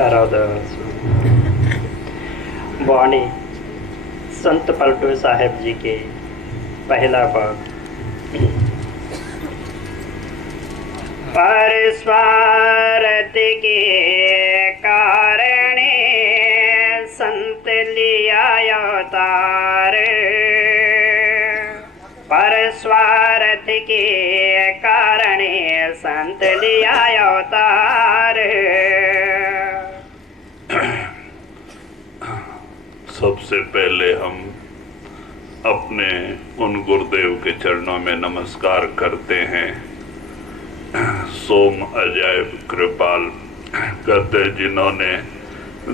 आराधना वाणी संत पलटू साहेब जी के पहला पद। पर स्वार्थ के कारण संत लिया अवतार, पर स्वार्थ के कारण संत लिया अवतार। सबसे पहले हम अपने उन गुरुदेव के चरणों में नमस्कार करते हैं। सोम अजायब कृपाल कहते, जिन्होंने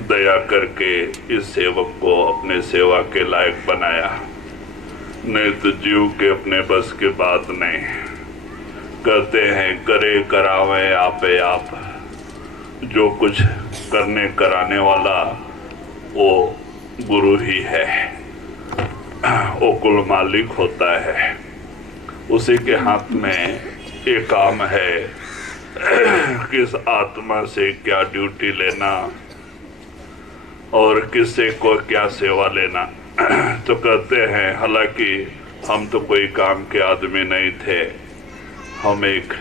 दया करके इस सेवक को अपने सेवा के लायक बनाया, नहीं तो जीव के अपने बस की बात नहीं। कहते हैं करे करावे आपे आप, जो कुछ करने कराने वाला वो गुरु ही है, वो कुल मालिक होता है। उसी के हाथ में ये काम है किस आत्मा से क्या ड्यूटी लेना और किससे को क्या सेवा लेना। तो कहते हैं, हालांकि हम तो कोई काम के आदमी नहीं थे, हम एक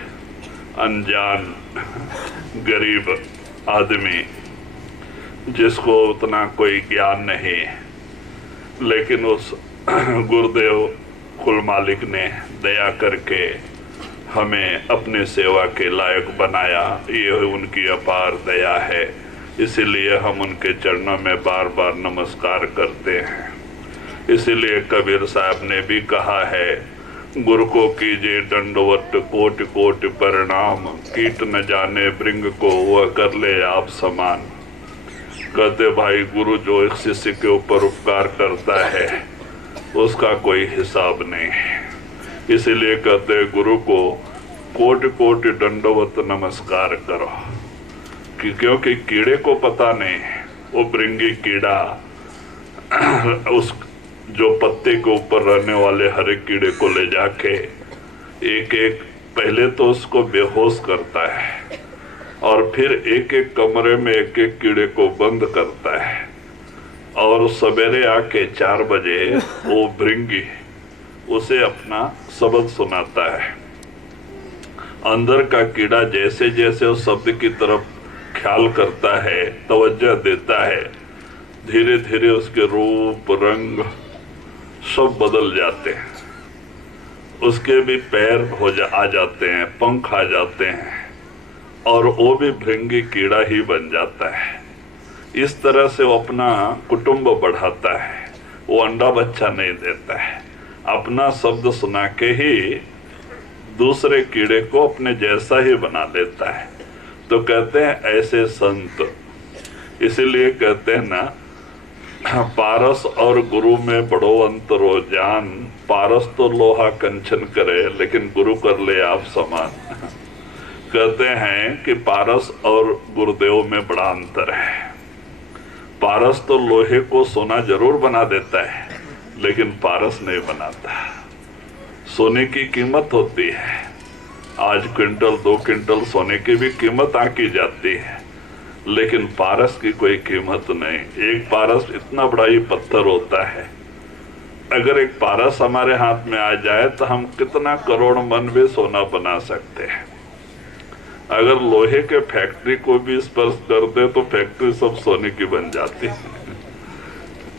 अनजान गरीब आदमी जिसको उतना कोई ज्ञान नहीं, लेकिन उस गुरुदेव कुल मालिक ने दया करके हमें अपने सेवा के लायक बनाया। ये उनकी अपार दया है, इसीलिए हम उनके चरणों में बार बार नमस्कार करते हैं। इसीलिए कबीर साहब ने भी कहा है, गुरु को कीजिए दंडवत कोटि कोटि प्रणाम, कीट न जाने भृंग को वह कर ले आप समान। कहते भाई, गुरु जो एक शिष्य के ऊपर उपकार करता है उसका कोई हिसाब नहीं। इसीलिए कहते गुरु को कोटि कोटि दंडवत नमस्कार करो, क्योंकि कीड़े को पता नहीं, वो भृंगी कीड़ा उस जो पत्ते के ऊपर रहने वाले हर एक कीड़े को ले जाके एक एक पहले तो उसको बेहोश करता है और फिर एक एक कमरे में एक एक कीड़े को बंद करता है, और सवेरे आके 4 बजे वो भृंगी उसे अपना शब्द सुनाता है। अंदर का कीड़ा जैसे जैसे उस शब्द की तरफ ख्याल करता है, तवज्जो देता है, धीरे धीरे उसके रूप रंग सब बदल जाते हैं। उसके भी पैर आ जाते हैं, पंख आ जाते हैं, और वो भी भृंगी कीड़ा ही बन जाता है। इस तरह से वो अपना कुटुंब बढ़ाता है, वो अंडा बच्चा नहीं देता है, अपना शब्द सुना के ही दूसरे कीड़े को अपने जैसा ही बना लेता है। तो कहते हैं ऐसे संत, इसीलिए कहते हैं ना, पारस और गुरु में बड़ो अंतरो जान, पारस तो लोहा कंचन करे लेकिन गुरु कर ले आप समान। कहते हैं कि पारस और गुरुदेव में बड़ा अंतर है। पारस तो लोहे को सोना जरूर बना देता है, लेकिन पारस नहीं बनाता। सोने की कीमत होती है, आज क्विंटल 2 क्विंटल सोने की भी कीमत आंकी जाती है, लेकिन पारस की कोई कीमत नहीं। एक पारस इतना बड़ा ही पत्थर होता है, अगर एक पारस हमारे हाथ में आ जाए तो हम कितना करोड़ मन भी सोना बना सकते हैं। अगर लोहे के फैक्ट्री को भी स्पर्श कर दे तो फैक्ट्री सब सोने की बन जाती है।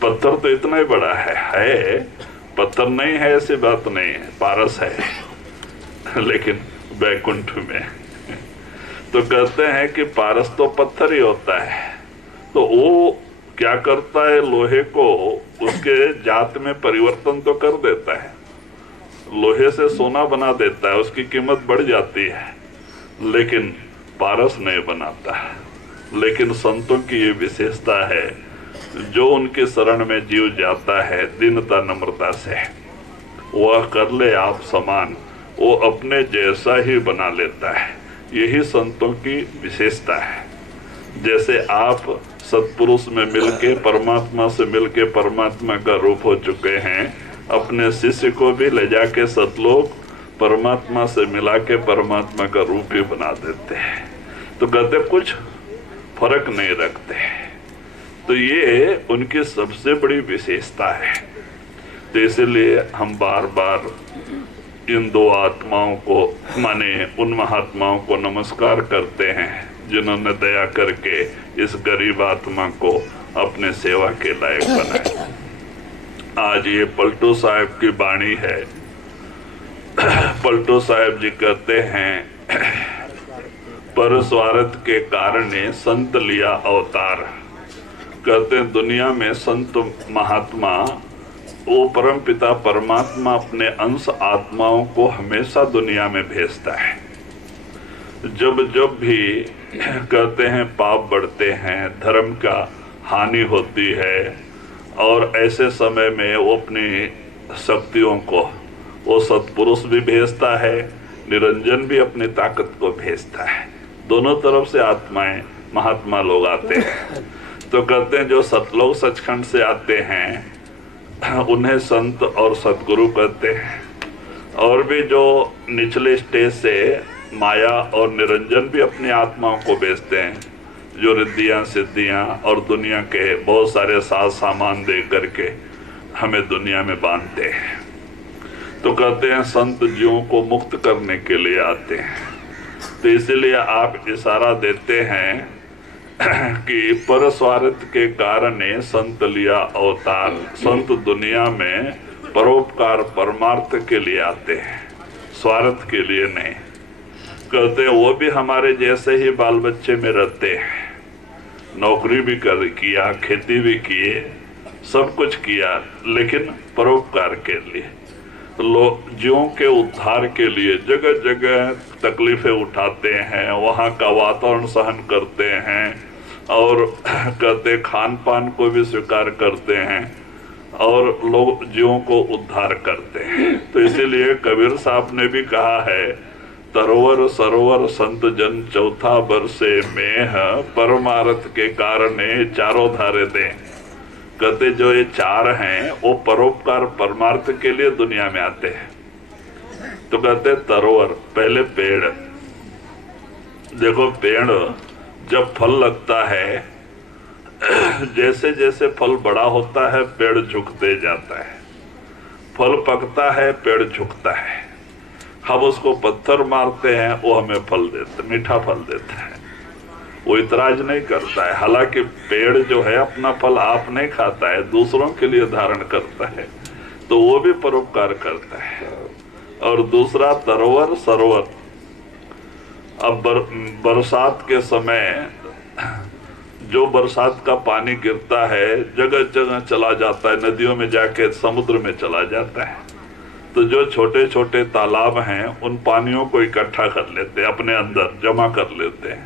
पत्थर तो इतना ही बड़ा है, पत्थर नहीं है ऐसी बात नहीं है, पारस है लेकिन बैकुंठ में। तो कहते हैं कि पारस तो पत्थर ही होता है, तो वो क्या करता है, लोहे को उसके जात में परिवर्तन तो कर देता है, लोहे से सोना बना देता है, उसकी कीमत बढ़ जाती है, लेकिन पारस नहीं बनाता। लेकिन संतों की ये विशेषता है, जो उनके शरण में जीव जाता है दीनता नम्रता से, वह कर ले आप समान, वो अपने जैसा ही बना लेता है। यही संतों की विशेषता है। जैसे आप सत्पुरुष में मिलके परमात्मा से मिलके परमात्मा का रूप हो चुके हैं, अपने शिष्य को भी ले जाके सतलोक परमात्मा से मिला के परमात्मा का रूप ही बना देते हैं। तो कहते कुछ फर्क नहीं रखते। तो ये उनकी सबसे बड़ी विशेषता है। तो इसलिए हम बार बार इन दो आत्माओं को, माने उन महात्माओं को नमस्कार करते हैं जिन्होंने दया करके इस गरीब आत्मा को अपने सेवा के लायक बनाया। आज ये पलटू साहब की वाणी है। पलटू साहब जी कहते हैं, पर स्वार्थ के कारण संत लिया अवतार। कहते हैं दुनिया में संत महात्मा, वो परम पिता परमात्मा अपने अंश आत्माओं को हमेशा दुनिया में भेजता है। जब जब भी कहते हैं पाप बढ़ते हैं, धर्म का हानि होती है, और ऐसे समय में वो अपनी शक्तियों को, वो सत्पुरुष भी भेजता है, निरंजन भी अपनी ताकत को भेजता है। दोनों तरफ से आत्माएं महात्मा लोग आते हैं। तो कहते हैं जो सतलोक सचखंड से आते हैं उन्हें संत और सतगुरु कहते हैं, और भी जो निचले स्टेज से माया और निरंजन भी अपनी आत्माओं को भेजते हैं, जो रिद्धियां सिद्धियां और दुनिया के बहुत सारे साज सामान दे करके हमें दुनिया में बांधते हैं। तो कहते हैं संत जीवों को मुक्त करने के लिए आते हैं। तो इसलिए आप इशारा देते हैं कि पर स्वार्थ के कारण संत लिया अवतार। संत दुनिया में परोपकार परमार्थ के लिए आते हैं, स्वार्थ के लिए नहीं। कहते हैं वो भी हमारे जैसे ही बाल बच्चे में रहते हैं, नौकरी भी किया, खेती भी किए, सब कुछ किया, लेकिन परोपकार के लिए, लोग जीवों के उद्धार के लिए जगह जगह तकलीफें उठाते हैं, वहाँ का वातावरण सहन करते हैं, और कहते खान पान को भी स्वीकार करते हैं, और लोग जीवों को उद्धार करते हैं। तो इसीलिए कबीर साहब ने भी कहा है, तरोवर सरोवर संत जन चौथा बरसे में परमार्थ के कारण चारों धारे दें। कहते जो ये चार हैं वो परोपकार परमार्थ के लिए दुनिया में आते हैं। तो कहते तरोवर, पहले पेड़। देखो पेड़ जब फल लगता है, जैसे जैसे फल बड़ा होता है पेड़ झुकते जाता है, फल पकता है पेड़ झुकता है। हम उसको पत्थर मारते हैं, वो हमें फल देता, मीठा फल देता है, वो इतराज नहीं करता है। हालांकि पेड़ जो है अपना फल आप नहीं खाता है, दूसरों के लिए धारण करता है, तो वो भी परोपकार करता है। और दूसरा तरोवर सरोवर। अब बरसात के समय जो बरसात का पानी गिरता है जगह जगह चला जाता है, नदियों में जाके समुद्र में चला जाता है। तो जो छोटे छोटे तालाब हैं उन पानियों को इकट्ठा कर लेते हैं, अपने अंदर जमा कर लेते हैं।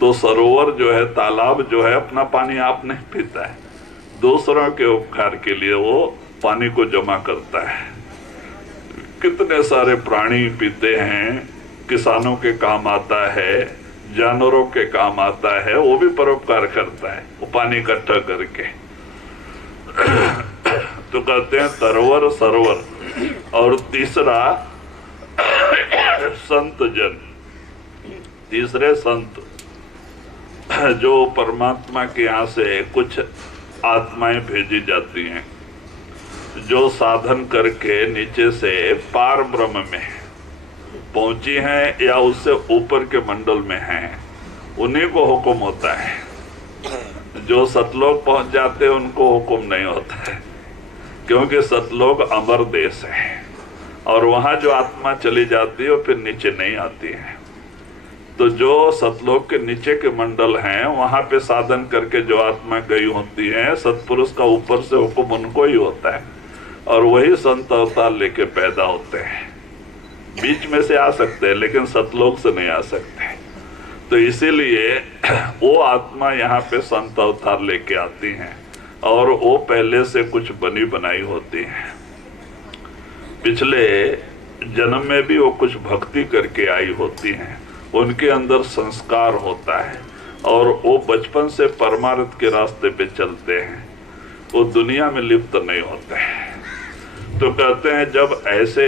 तो सरोवर जो है, तालाब जो है, अपना पानी आप नहीं पीता है, दूसरों के उपकार के लिए वो पानी को जमा करता है। कितने सारे प्राणी पीते हैं, किसानों के काम आता है, जानवरों के काम आता है, वो भी परोपकार करता है, वो पानी इकट्ठा करके। तो कहते हैं तरोवर सरोवर। और तीसरा संत जन, तीसरे संत जो परमात्मा के यहाँ से कुछ आत्माएं भेजी जाती हैं, जो साधन करके नीचे से पार ब्रह्म में पहुंची हैं या उससे ऊपर के मंडल में हैं, उन्हीं को हुक्म होता है। जो सतलोक पहुंच जाते हैं उनको हुक्म नहीं होता है, क्योंकि सतलोक अमर देश है, और वहां जो आत्मा चली जाती है वो फिर नीचे नहीं आती है। तो जो सतलोक के नीचे के मंडल हैं वहां पे साधन करके जो आत्मा गई होती है, सतपुरुष का ऊपर से हुक्म उनको ही होता है, और वही संत अवतार लेके पैदा होते हैं। बीच में से आ सकते हैं लेकिन सतलोक से नहीं आ सकते। तो इसीलिए वो आत्मा यहाँ पे संत अवतार लेके आती हैं, और वो पहले से कुछ बनी बनाई होती हैं। पिछले जन्म में भी वो कुछ भक्ति करके आई होती हैं, उनके अंदर संस्कार होता है, और वो बचपन से परमार्थ के रास्ते पे चलते हैं, वो दुनिया में लिप्त नहीं होते हैं। तो कहते हैं जब ऐसे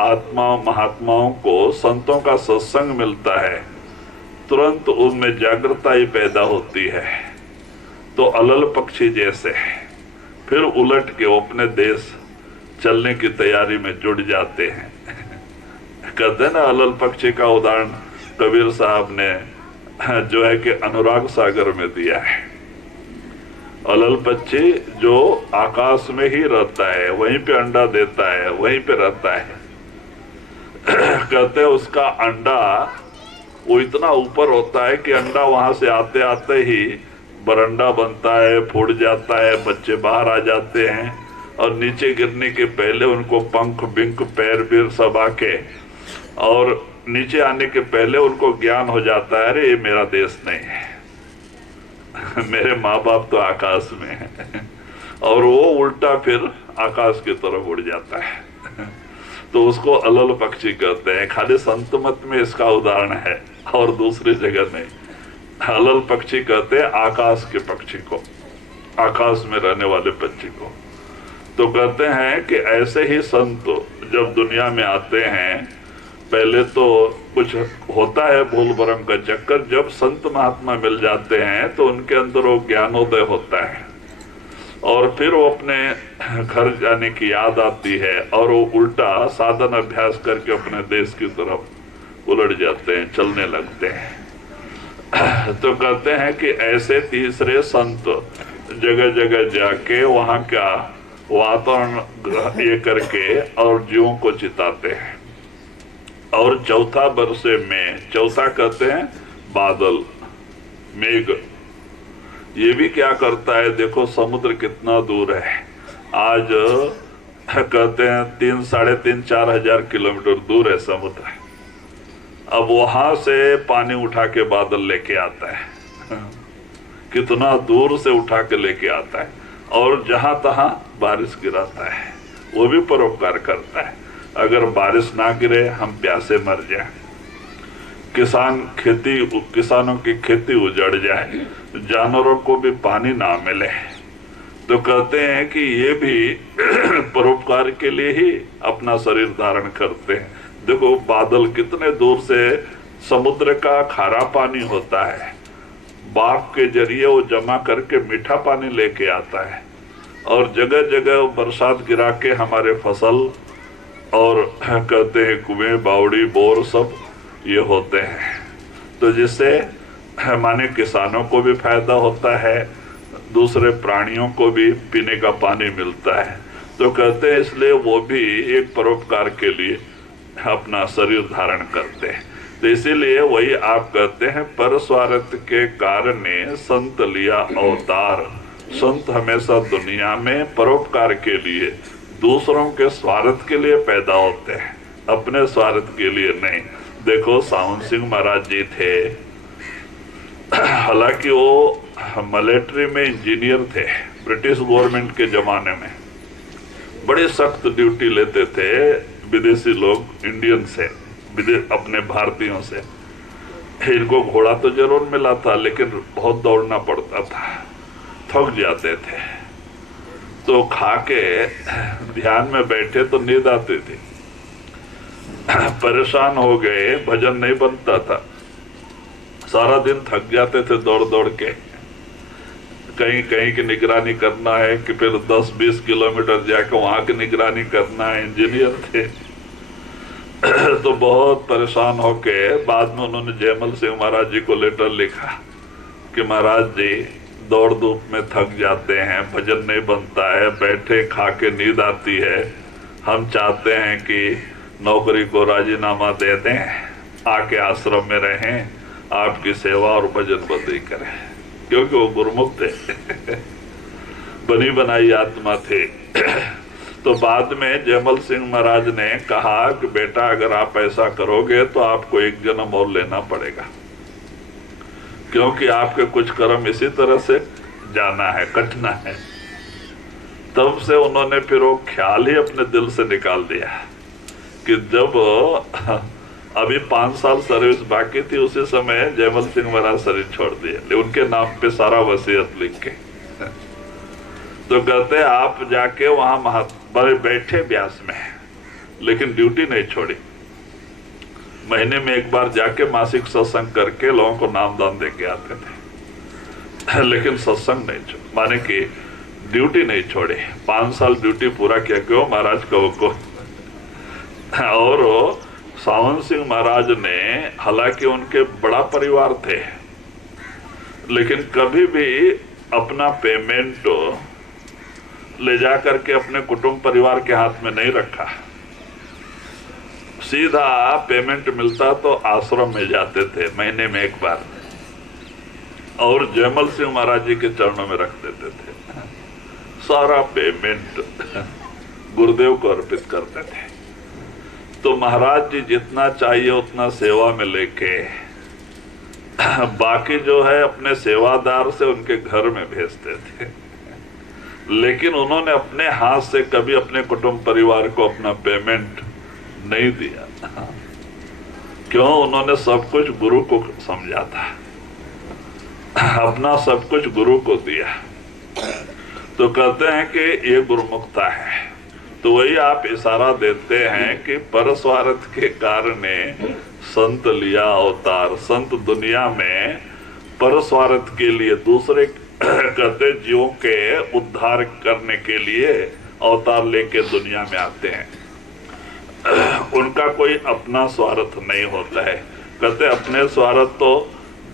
आत्माओं महात्माओं को संतों का सत्संग मिलता है तो तुरंत उनमें जागृता ही पैदा होती है। तो अलल पक्षी जैसे फिर उलट के वो अपने देश चलने की तैयारी में जुट जाते हैं। कहते हैं ना, अलल पक्षी का उदाहरण कबीर साहब ने जो है कि अनुराग सागर में दिया है। अलल पक्षी जो आकाश में ही रहता है, वहीं पे अंडा देता है, वहीं पे रहता है। कहते हैं उसका अंडा वो इतना ऊपर होता है कि अंडा वहां से आते आते ही बरंडा बनता है, फूट जाता है, बच्चे बाहर आ जाते हैं और नीचे गिरने के पहले उनको पंख बिंक पैर बीर सब आके, और नीचे आने के पहले उनको ज्ञान हो जाता है, अरे ये मेरा देश नहीं है, मेरे माँ बाप तो आकाश में है, और वो उल्टा फिर आकाश की तरफ उड़ जाता है। तो उसको अलल पक्षी कहते हैं। खाली संत मत में इसका उदाहरण है और दूसरी जगह नहीं। अलल पक्षी कहते हैं आकाश के पक्षी को, आकाश में रहने वाले पक्षी को। तो कहते हैं कि ऐसे ही संत जब दुनिया में आते हैं, पहले तो कुछ होता है भूल भरम का चक्कर, जब संत महात्मा मिल जाते हैं तो उनके अंदर वो ज्ञानोदय होता है और फिर वो अपने घर जाने की याद आती है और वो उल्टा साधन अभ्यास करके अपने देश की तरफ उलट जाते हैं, चलने लगते हैं। तो कहते हैं कि ऐसे तीसरे संत जगह जगह जाके वहाँ का वातावरण ये करके और जीवों को चिताते हैं। और चौथा वर्षे में, चौथा कहते हैं बादल, मेघ, ये भी क्या करता है, देखो समुद्र कितना दूर है। आज कहते हैं 3, 3.5, 4 हजार किलोमीटर दूर है समुद्र। अब वहां से पानी उठा के बादल लेके आता है, कितना दूर से उठा के लेके आता है, और जहां तहां बारिश गिराता है। वो भी परोपकार करता है। अगर बारिश ना गिरे हम प्यासे मर जाए, किसानों की खेती उजड़ जाए, जानवरों को भी पानी ना मिले, तो कहते हैं कि ये भी परोपकार के लिए ही अपना शरीर धारण करते हैं। देखो बादल कितने दूर से, समुद्र का खारा पानी होता है, बाग के जरिए वो जमा करके मीठा पानी लेके आता है, और जगह जगह बरसात गिरा के हमारे फसल और कहते हैं कुएं, बावड़ी, बोर सब ये होते हैं। तो जिससे माने किसानों को भी फायदा होता है, दूसरे प्राणियों को भी पीने का पानी मिलता है। तो कहते हैं इसलिए वो भी एक परोपकार के लिए अपना शरीर धारण करते हैं। तो इसीलिए वही आप कहते हैं, पर स्वार्थ के कारण संत लिया अवतार। संत हमेशा दुनिया में परोपकार के लिए, दूसरों के स्वार्थ के लिए पैदा होते हैं, अपने स्वार्थ के लिए नहीं। देखो सावन सिंह महाराज जी थे, हालांकि वो मिलिट्री में इंजीनियर थे, ब्रिटिश गवर्नमेंट के जमाने में बड़ी सख्त ड्यूटी लेते थे विदेशी लोग इंडियन से, अपने भारतीयों से। इनको घोड़ा तो जरूर मिला था लेकिन बहुत दौड़ना पड़ता था, थक जाते थे। तो खा के ध्यान में बैठे तो नींद आती थी, परेशान हो गए, भजन नहीं बनता था, सारा दिन थक जाते थे दौड़ दौड़ के। कहीं कहीं की निगरानी करना है कि फिर 10-20 किलोमीटर जाकर वहां की निगरानी करना है, इंजीनियर थे। तो बहुत परेशान होके बाद में उन्होंने जयमल सिंह महाराज जी को लेटर लिखा कि महाराज जी दौड़ धूप में थक जाते हैं, भजन नहीं बनता है, बैठे खा के नींद आती है, हम चाहते हैं कि नौकरी को राजीनामा दे दें, आके आश्रम में रहें, आपकी सेवा और भजन बंदी करें। क्योंकि वो गुरुमुख थे, बनी बनाई आत्मा थे। तो बाद में जयमल सिंह महाराज ने कहा कि बेटा अगर आप ऐसा करोगे तो आपको एक जन्म और लेना पड़ेगा, क्योंकि आपके कुछ कर्म इसी तरह से जाना है, कटना है। तब से उन्होंने फिर वो ख्याल ही अपने दिल से निकाल दिया कि जब अभी 5 साल सर्विस बाकी थी, उसी समय जयमल सिंह महाराज शरीर छोड़ दिए, उनके नाम पे सारा वसीयत लिख के। तो कहते आप जाके वहां बड़े बैठे ब्यास में, लेकिन ड्यूटी नहीं छोड़ी। महीने में एक बार जाके मासिक सत्संग करके लोगों को नाम दान दे के आते थे। लेकिन सत्संग नहीं छोड़, माने कि ड्यूटी नहीं छोड़ी। 5 साल ड्यूटी पूरा किया, क्यों महाराज कहो को। और सावन सिंह महाराज ने, हालांकि उनके बड़ा परिवार थे, लेकिन कभी भी अपना पेमेंट ले जा करके अपने कुटुंब परिवार के हाथ में नहीं रखा। सीधा पेमेंट मिलता तो आश्रम में जाते थे महीने में एक बार, और जयमल सिंह महाराज जी के चरणों में रख देते थे। सारा पेमेंट गुरुदेव को अर्पित करते थे। तो महाराज जी जितना चाहिए उतना सेवा में लेके बाकी जो है अपने सेवादार से उनके घर में भेजते थे। लेकिन उन्होंने अपने हाथ से कभी अपने कुटुंब परिवार को अपना पेमेंट नहीं दिया। क्यों? उन्होंने सब कुछ गुरु को समझा था, अपना सब कुछ गुरु को दिया। तो कहते हैं कि ये गुरुमुखता है। तो वही आप इशारा देते हैं कि परस्वार्थ के कारण संत लिया अवतार। संत दुनिया में परस्वार्थ के लिए, दूसरे कहते जीवों के उद्धार करने के लिए अवतार लेके दुनिया में आते हैं। उनका कोई अपना स्वार्थ नहीं होता है। कहते अपने स्वार्थ तो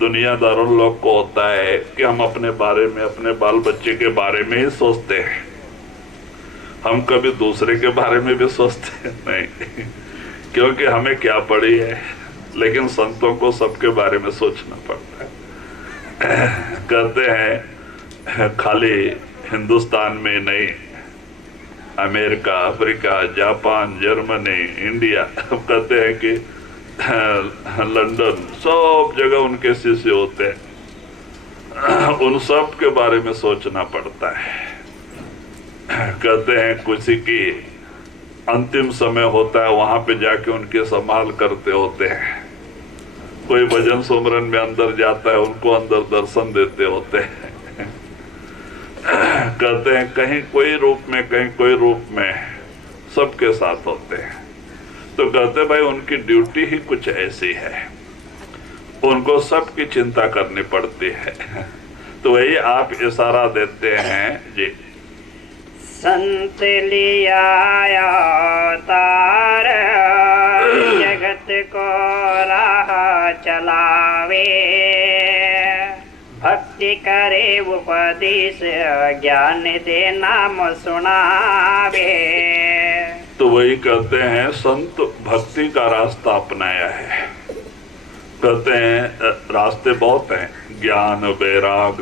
दुनियादारों लोग को होता है कि हम अपने बारे में, अपने बाल बच्चे के बारे में ही सोचते हैं। हम कभी दूसरे के बारे में भी सोचते नहीं, क्योंकि हमें क्या पड़ी है। लेकिन संतों को सबके बारे में सोचना पड़ता है। कहते हैं खाली हिंदुस्तान में नहीं, America, Africa, Japan, Germany, India, कहते हैं कि लंदन, सब जगह उनके शिष्य होते हैं। उन सब के बारे में सोचना पड़ता है। कहते हैं किसी की अंतिम समय होता है, वहां पे जाके उनके संभाल करते होते हैं। कोई भजन सुमरन में अंदर जाता है, उनको अंदर दर्शन देते होते हैं। कहते हैं कहीं कोई रूप में, कहीं कोई रूप में, सबके साथ होते हैं। तो कहते भाई उनकी ड्यूटी ही कुछ ऐसी है, उनको सबकी चिंता करनी पड़ती है। तो वही आप इशारा देते हैं जी। संत लिया अवतार, जगत को राह चलावे, भक्ति करे उपदेश, ज्ञान दे नाम सुनावे। तो वही कहते हैं संत भक्ति का रास्ता अपनाया है। कहते हैं रास्ते बहुत हैं, ज्ञान, वैराग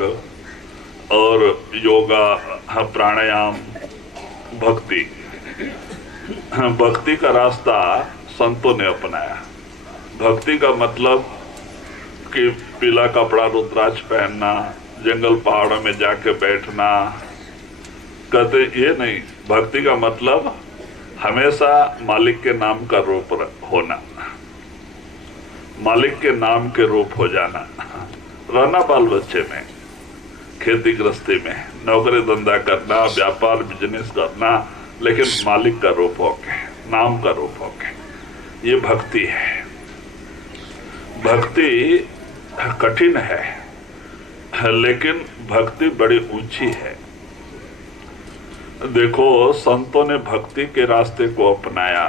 और योगा, प्राणायाम, भक्ति। भक्ति का रास्ता संतों ने अपनाया। भक्ति का मतलब कि पीला कपड़ा, रुद्राक्ष पहनना, जंगल पहाड़ों में जाके बैठना, कहते ये नहीं। भक्ति का मतलब हमेशा मालिक के नाम का रूप होना, मालिक के नाम के रूप हो जाना, रहना बाल बच्चे में, खेती गृहस्थी में, नौकरी धंधा करना, व्यापार बिजनेस करना, लेकिन मालिक का रूप होके, नाम का रूप होके, ये भक्ति है। भक्ति कठिन है, लेकिन भक्ति बड़ी ऊंची है। देखो संतों ने भक्ति के रास्ते को अपनाया।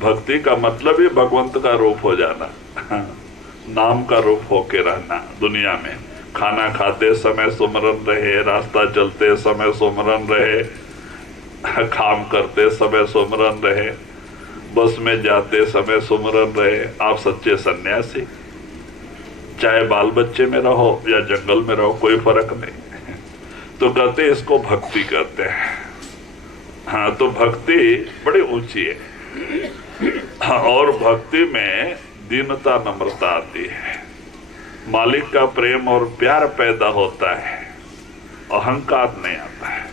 भक्ति का मतलब ही भगवंत का रूप हो जाना, नाम का रूप होके रहना दुनिया में। खाना खाते समय सुमरन रहे, रास्ता चलते समय सुमरन रहे, काम करते समय सुमरन रहे, बस में जाते समय सुमरन रहे। आप सच्चे सन्यासी, चाहे बाल बच्चे में रहो या जंगल में रहो, कोई फर्क नहीं। तो कहते इसको भक्ति कहते हैं। हाँ, तो भक्ति बड़ी ऊंची है। और भक्ति में दीनता, नम्रता आती है, मालिक का प्रेम और प्यार पैदा होता है, अहंकार नहीं आता है।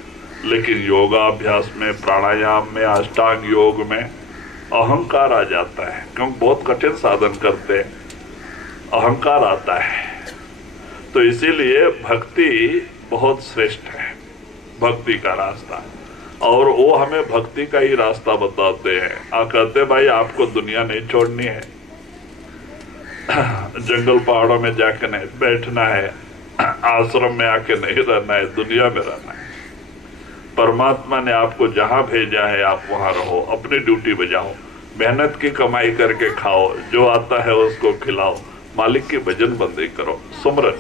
लेकिन योगाभ्यास में, प्राणायाम में, अष्टांग योग में अहंकार आ जाता है, क्योंकि बहुत कठिन साधन करते हैं, अहंकार आता है। तो इसीलिए भक्ति बहुत श्रेष्ठ है, भक्ति का रास्ता। और वो हमें भक्ति का ही रास्ता बताते हैं। कहते भाई आपको दुनिया नहीं छोड़नी है, जंगल पहाड़ों में जाके नहीं बैठना है, आश्रम में आके नहीं रहना है, दुनिया में रहना है। परमात्मा ने आपको जहां भेजा है आप वहां रहो, अपनी ड्यूटी बजाओ, मेहनत की कमाई करके खाओ, जो आता है उसको खिलाओ, मालिक की भजन बंदी करो, सुमरन,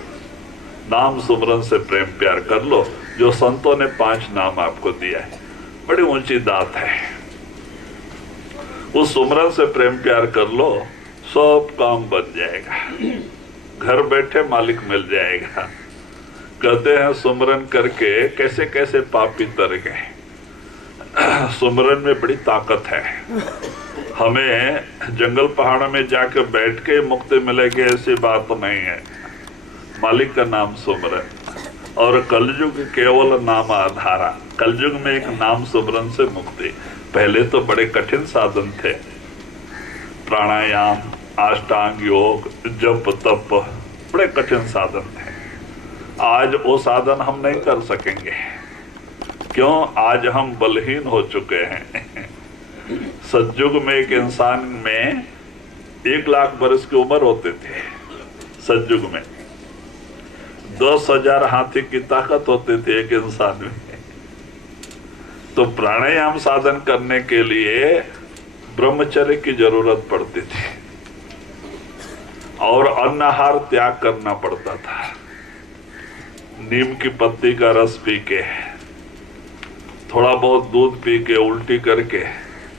नाम सुमरन से प्रेम प्यार कर लो। जो संतों ने 5 नाम आपको दिया है, बड़ी ऊंची दात है। उस सुमरन से प्रेम प्यार कर लो, सब काम बन जाएगा, घर बैठे मालिक मिल जाएगा। कहते हैं सुमरन करके कैसे कैसे पापी तर गए। सुमरन में बड़ी ताकत है। हमें जंगल पहाड़ों में जाकर बैठ के मुक्ति मिलेगी ऐसी बात नहीं है। मालिक का नाम सुमरन और कलयुग केवल नाम आधारा। कलयुग में एक नाम सुमरन से मुक्ति। पहले तो बड़े कठिन साधन थे, प्राणायाम, अष्टांग योग, जप तप, बड़े कठिन साधन थे। आज वो साधन हम नहीं कर सकेंगे। क्यों? आज हम बलहीन हो चुके हैं। सतयुग में एक इंसान में 1 लाख बरस की उम्र होते थे। सतयुग में 10,000 हाथी की ताकत होती थी एक इंसान में। तो प्राणायाम साधन करने के लिए ब्रह्मचर्य की जरूरत पड़ती थी और अन्न आहार त्याग करना पड़ता था। नीम की पत्ती का रस पी के, थोड़ा बहुत दूध पी के, उल्टी करके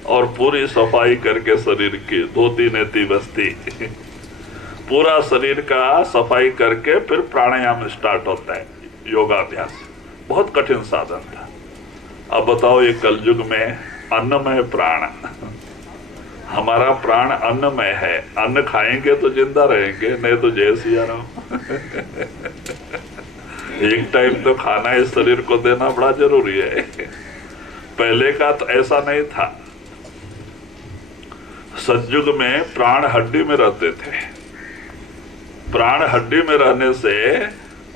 और पूरी सफाई करके शरीर की, धोती नेती बस्ती, पूरा शरीर का सफाई करके फिर प्राणायाम स्टार्ट होता है, योगाभ्यास। बहुत कठिन साधन था। अब बताओ, ये कलयुग में अन्नमय प्राण, हमारा प्राण अन्नमय है। अन्न खाएंगे तो जिंदा रहेंगे, नहीं तो जय सिया राम। एक टाइम तो खाना इस शरीर को देना बड़ा जरूरी है। पहले का तो ऐसा नहीं था। सतयुग में प्राण हड्डी में रहते थे। प्राण हड्डी में रहने से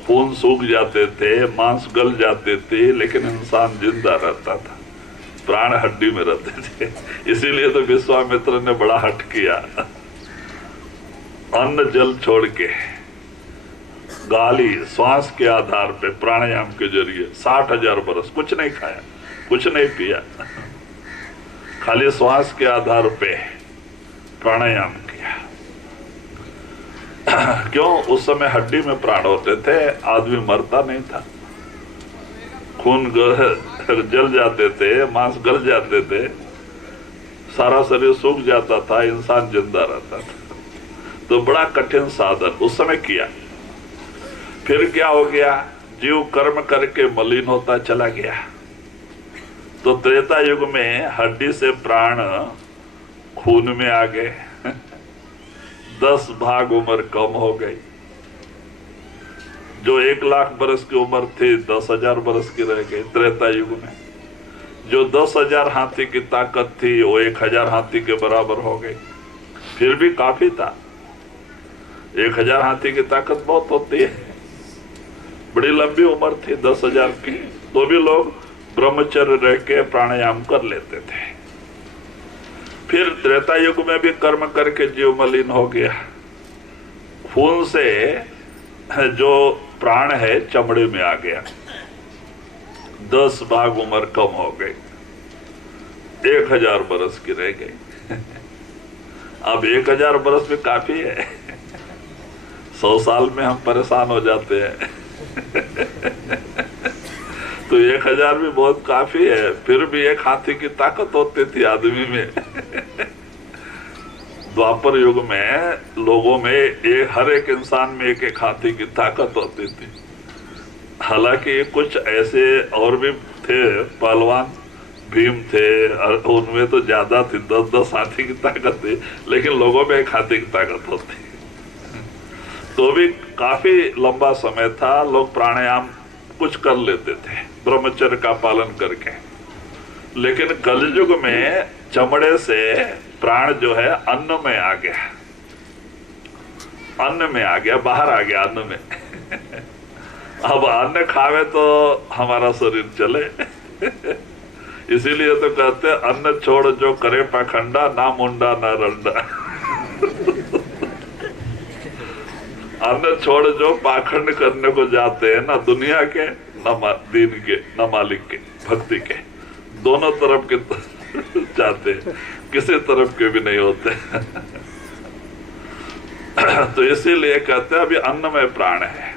खून सूख जाते थे, मांस गल जाते थे, लेकिन इंसान जिंदा रहता था। प्राण हड्डी में रहते थे। इसीलिए तो विश्वामित्र ने बड़ा हट किया। अन्न जल छोड़ के गाली श्वास के आधार पे प्राणायाम के जरिए 60,000 बरस कुछ नहीं खाया, कुछ नहीं पिया, खाली श्वास के आधार पे प्राणायाम किया। क्यों? उस समय हड्डी में प्राण होते थे, आदमी मरता नहीं था। खून जल जाते थे, मांस गल जाते थे, सारा शरीर सूख जाता था, इंसान जिंदा रहता था। तो बड़ा कठिन साधन उस समय किया। फिर क्या हो गया? जीव कर्म करके मलिन होता चला गया। तो त्रेता युग में हड्डी से प्राण खून में आ गए। 10 भाग उम्र कम हो गई। जो 1 लाख बरस की उम्र थी 10,000 बरस की रह गई त्रेता युग में। जो 10,000 हाथी की ताकत थी वो 1,000 हाथी के बराबर हो गई। फिर भी काफी था। 1,000 हाथी की ताकत बहुत होती है। बड़ी लंबी उम्र थी 10,000 की, तो भी लोग ब्रह्मचर्य रह के प्राणायाम कर लेते थे। फिर त्रेता युग में भी कर्म करके जीव मलिन हो गया। खून से जो प्राण है चमड़े में आ गया। 10 भाग उम्र कम हो गई, 1,000 बरस की रह गई। अब 1,000 बरस में काफी है। 100 साल में हम परेशान हो जाते हैं। तो 1,000 भी बहुत काफी है। फिर भी एक हाथी की ताकत होती थी आदमी में। द्वापर युग में लोगों में हर एक इंसान में एक हाथी की ताकत होती थी। हालांकि कुछ ऐसे और भी थे पहलवान, भीम थे, उनमें तो ज्यादा थी, 10-10 हाथी की ताकत थी, लेकिन लोगों में एक हाथी की ताकत होती। तो भी काफी लंबा समय था, लोग प्राणायाम कुछ कर लेते थे ब्रह्मचर्य का पालन करके। लेकिन कलयुग में चमड़े से प्राण जो है अन्न में आ गया, अन्न में आ गया, बाहर आ गया अन्न में। अब अन्न खावे तो हमारा शरीर चले। इसीलिए तो कहते अन्न छोड़ जो करे पाखंडा, ना मुंडा ना रंडा। अन्न छोड़ जो पाखंड करने को जाते हैं, ना दुनिया के न दीन के न मालिक के भक्ति के, दोनों तरफ के जाते हैं, किसी तरफ के भी नहीं होते। तो इसीलिए कहते हैं अभी अन्न में प्राण है,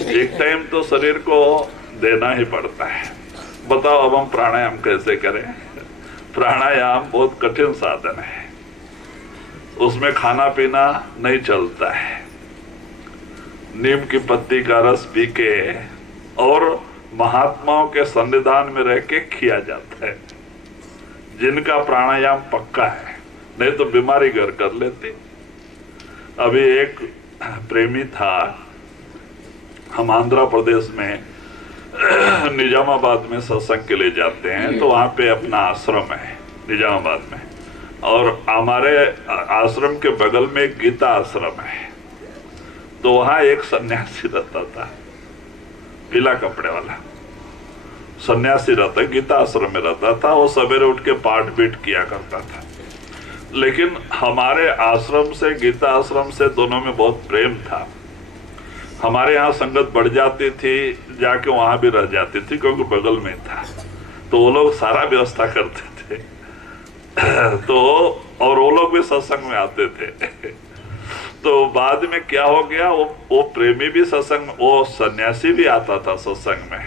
एक टाइम तो शरीर को देना ही पड़ता है। बताओ अब हम प्राणायाम कैसे करें? प्राणायाम बहुत कठिन साधन है, उसमें खाना पीना नहीं चलता है। नीम की पत्ती का रस पी के और महात्माओं के सन्निधान में रह के किया जाता है, जिनका प्राणायाम पक्का है, नहीं तो बीमारी घर कर लेती। अभी एक प्रेमी था, हम आंध्र प्रदेश में निजामाबाद में सत्संग के लिए जाते हैं, तो वहाँ पे अपना आश्रम है निजामाबाद में, और हमारे आश्रम के बगल में एक गीता आश्रम है। तो वहाँ एक सन्यासी रहता था, पीला कपड़े वाला सन्यासी रहता, गीता आश्रम में रहता था। वो सवेरे उठ के पाठ बीठ किया करता था, लेकिन हमारे आश्रम से गीता आश्रम से दोनों में बहुत प्रेम था। हमारे यहाँ संगत बढ़ जाती थी, जाके वहां भी रह जाती थी, क्योंकि बगल में था, तो वो लोग सारा व्यवस्था करते थे। तो और वो लोग भी सत्संग में आते थे। तो बाद में क्या हो गया, वो प्रेमी भी सत्संग, वो सन्यासी भी आता था सत्संग में।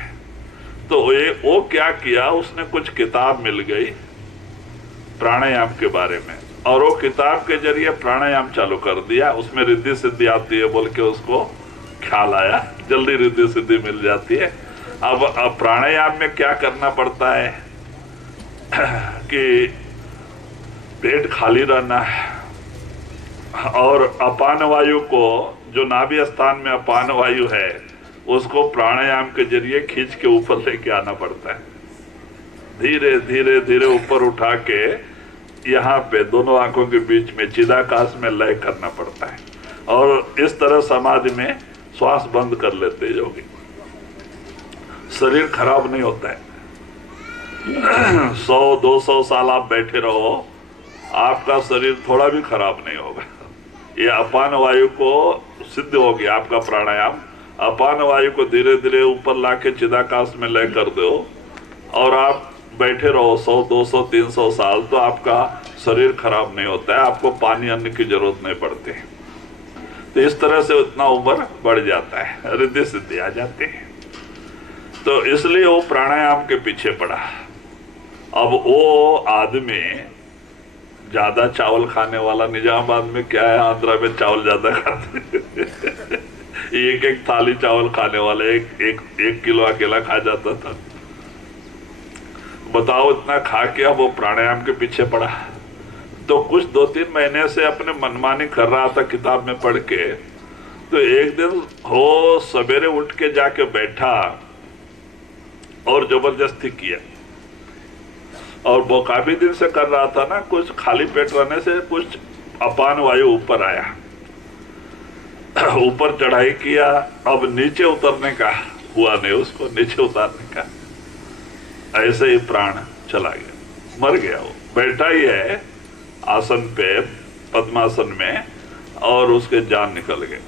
तो वो क्या किया, उसने कुछ किताब मिल गई प्राणायाम के बारे में, और वो किताब के जरिए प्राणायाम चालू कर दिया। उसमें रिद्धि सिद्धि आती है बोल के उसको ख्याल आया, जल्दी रिद्धि सिद्धि मिल जाती है। अब प्राणायाम में क्या करना पड़ता है कि पेट खाली रहना है, और अपान वायु को, जो नाभि स्थान में अपान वायु है, उसको प्राणायाम के जरिए खींच के ऊपर लेके आना पड़ता है। धीरे धीरे धीरे ऊपर उठा के यहाँ पे दोनों आंखों के बीच में चिदाकाश में लय करना पड़ता है, और इस तरह समाधि में श्वास बंद कर लेते योगी। शरीर खराब नहीं होता है। 100-200 साल आप बैठे रहो, आपका शरीर थोड़ा भी खराब नहीं होगा। ये अपान वायु को सिद्ध हो गया आपका प्राणायाम। अपान वायु को धीरे धीरे ऊपर लाके चिदाकाश में लय कर दो, और आप बैठे रहो 100-200 300 साल, तो आपका शरीर खराब नहीं होता है, आपको पानी अन्न की जरूरत नहीं पड़ती। तो इस तरह से उतना उम्र बढ़ जाता है, रिद्धि सिद्धि आ जाती है। तो इसलिए वो प्राणायाम के पीछे पड़ा। अब वो आदमी ज्यादा चावल खाने वाला, निजामाबाद में क्या है, आंध्रा में चावल ज्यादा खाते एक थाली चावल खाने वाले एक किलो अकेला खा जाता था। बताओ, इतना खा के अब वो प्राणायाम के पीछे पड़ा। तो कुछ 2-3 महीने से अपने मनमानी कर रहा था किताब में पढ़ के। तो एक दिन हो सवेरे उठ के जाके बैठा और जबरदस्ती किया, और वो काफी दिन से कर रहा था ना, कुछ खाली पेट रहने से कुछ अपान वायु ऊपर आया, ऊपर चढ़ाई किया। अब नीचे उतरने का हुआ नहीं, उसको नीचे उतारने का, ऐसे ही प्राण चला गया, मर गया। वो बैठा ही है आसन पे, पद्मासन में, और उसके जान निकल गए।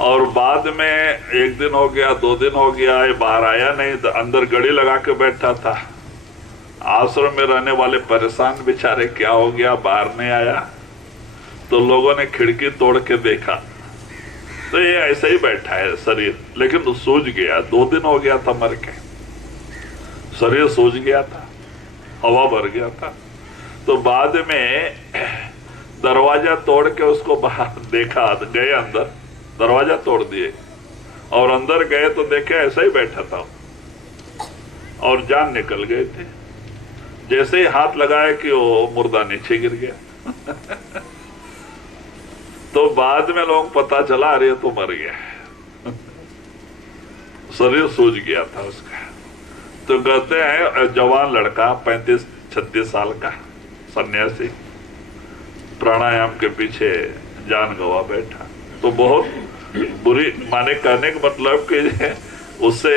और बाद में 1 दिन हो गया, 2 दिन हो गया, ये बाहर आया नहीं, तो अंदर गड़ी लगा के बैठा था। आश्रम में रहने वाले परेशान बेचारे, क्या हो गया, बाहर नहीं आया। तो लोगों ने खिड़की तोड़ के देखा, तो ये ऐसे ही बैठा है शरीर, लेकिन तो सूझ गया। 2 दिन हो गया था मर के, शरीर सूझ गया था, हवा भर गया था। तो बाद में दरवाजा तोड़ के उसको बाहर देखा, गए अंदर, दरवाजा तोड़ दिए और अंदर गए तो देखे ऐसा ही बैठा था, और जान निकल गए थे। जैसे ही हाथ लगाया कि वो मुर्दा नीचे गिर गया। तो बाद में लोग पता चला, अरे तो मर गया, शरीर सूझ गया था उसका। तो कहते हैं जवान लड़का 35-36 साल का सन्यासी प्राणायाम के पीछे जान गवा बैठा। तो बहुत बुरी, माने कहने का मतलब कि उससे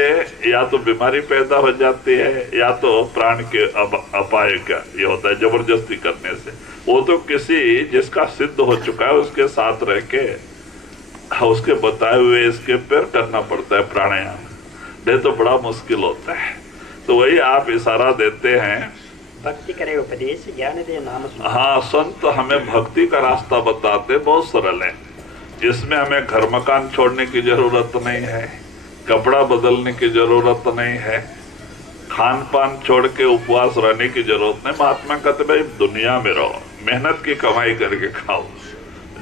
या तो बीमारी पैदा हो जाती है या तो प्राण के अपाय का ये होता है जबरदस्ती करने से। वो तो किसी जिसका सिद्ध हो चुका है उसके साथ रह के उसके बताए हुए इसके पर करना पड़ता है प्राणायाम, नहीं तो बड़ा मुश्किल होता है। तो वही आप इशारा देते हैं, भक्ति करे उपदेश ज्ञान दे नाम सुन। हाँ, संत हमें भक्ति का रास्ता बताते, बहुत सरल है। इसमें हमें घर मकान छोड़ने की जरूरत नहीं है, कपड़ा बदलने की जरूरत नहीं है, खान पान छोड़ के उपवास रहने की जरूरत नहीं। महात्मा कहते भाई दुनिया में रहो, मेहनत की कमाई करके खाओ,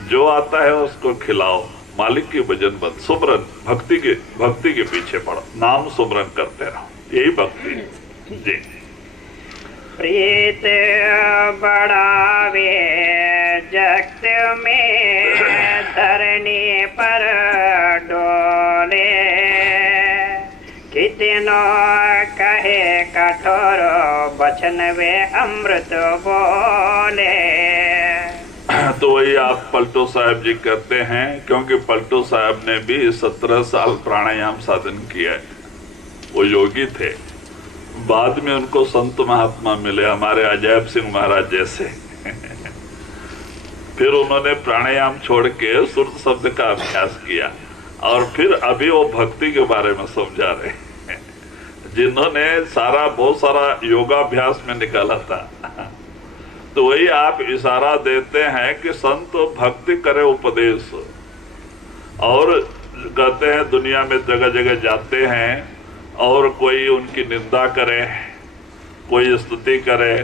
जो आता है उसको खिलाओ, मालिक की भजन बंद, सुमरन भक्ति के पीछे पड़ो, नाम सुमरन करते रहो, यही भक्ति है जी। प्रीत बढ़ावे जगत में धरनी पर डोले, कितनो कहे कठोर बचन वे अमृत बोले। तो वही आप पलटू साहब जी कहते हैं, क्योंकि पलटू साहब ने भी 17 साल प्राणायाम साधन किया है, वो योगी थे। बाद में उनको संत महात्मा मिले, हमारे अजैब सिंह महाराज जैसे। फिर उन्होंने प्राणायाम छोड़ के सुरत शब्द का अभ्यास किया और फिर अभी वो भक्ति के बारे में समझा रहे हैं, जिन्होंने बहुत सारा योगाभ्यास में निकाला था। तो वही आप इशारा देते हैं कि संत भक्ति करे उपदेश, और कहते हैं दुनिया में जगह जगह जाते हैं और कोई उनकी निंदा करे, कोई स्तुति करे,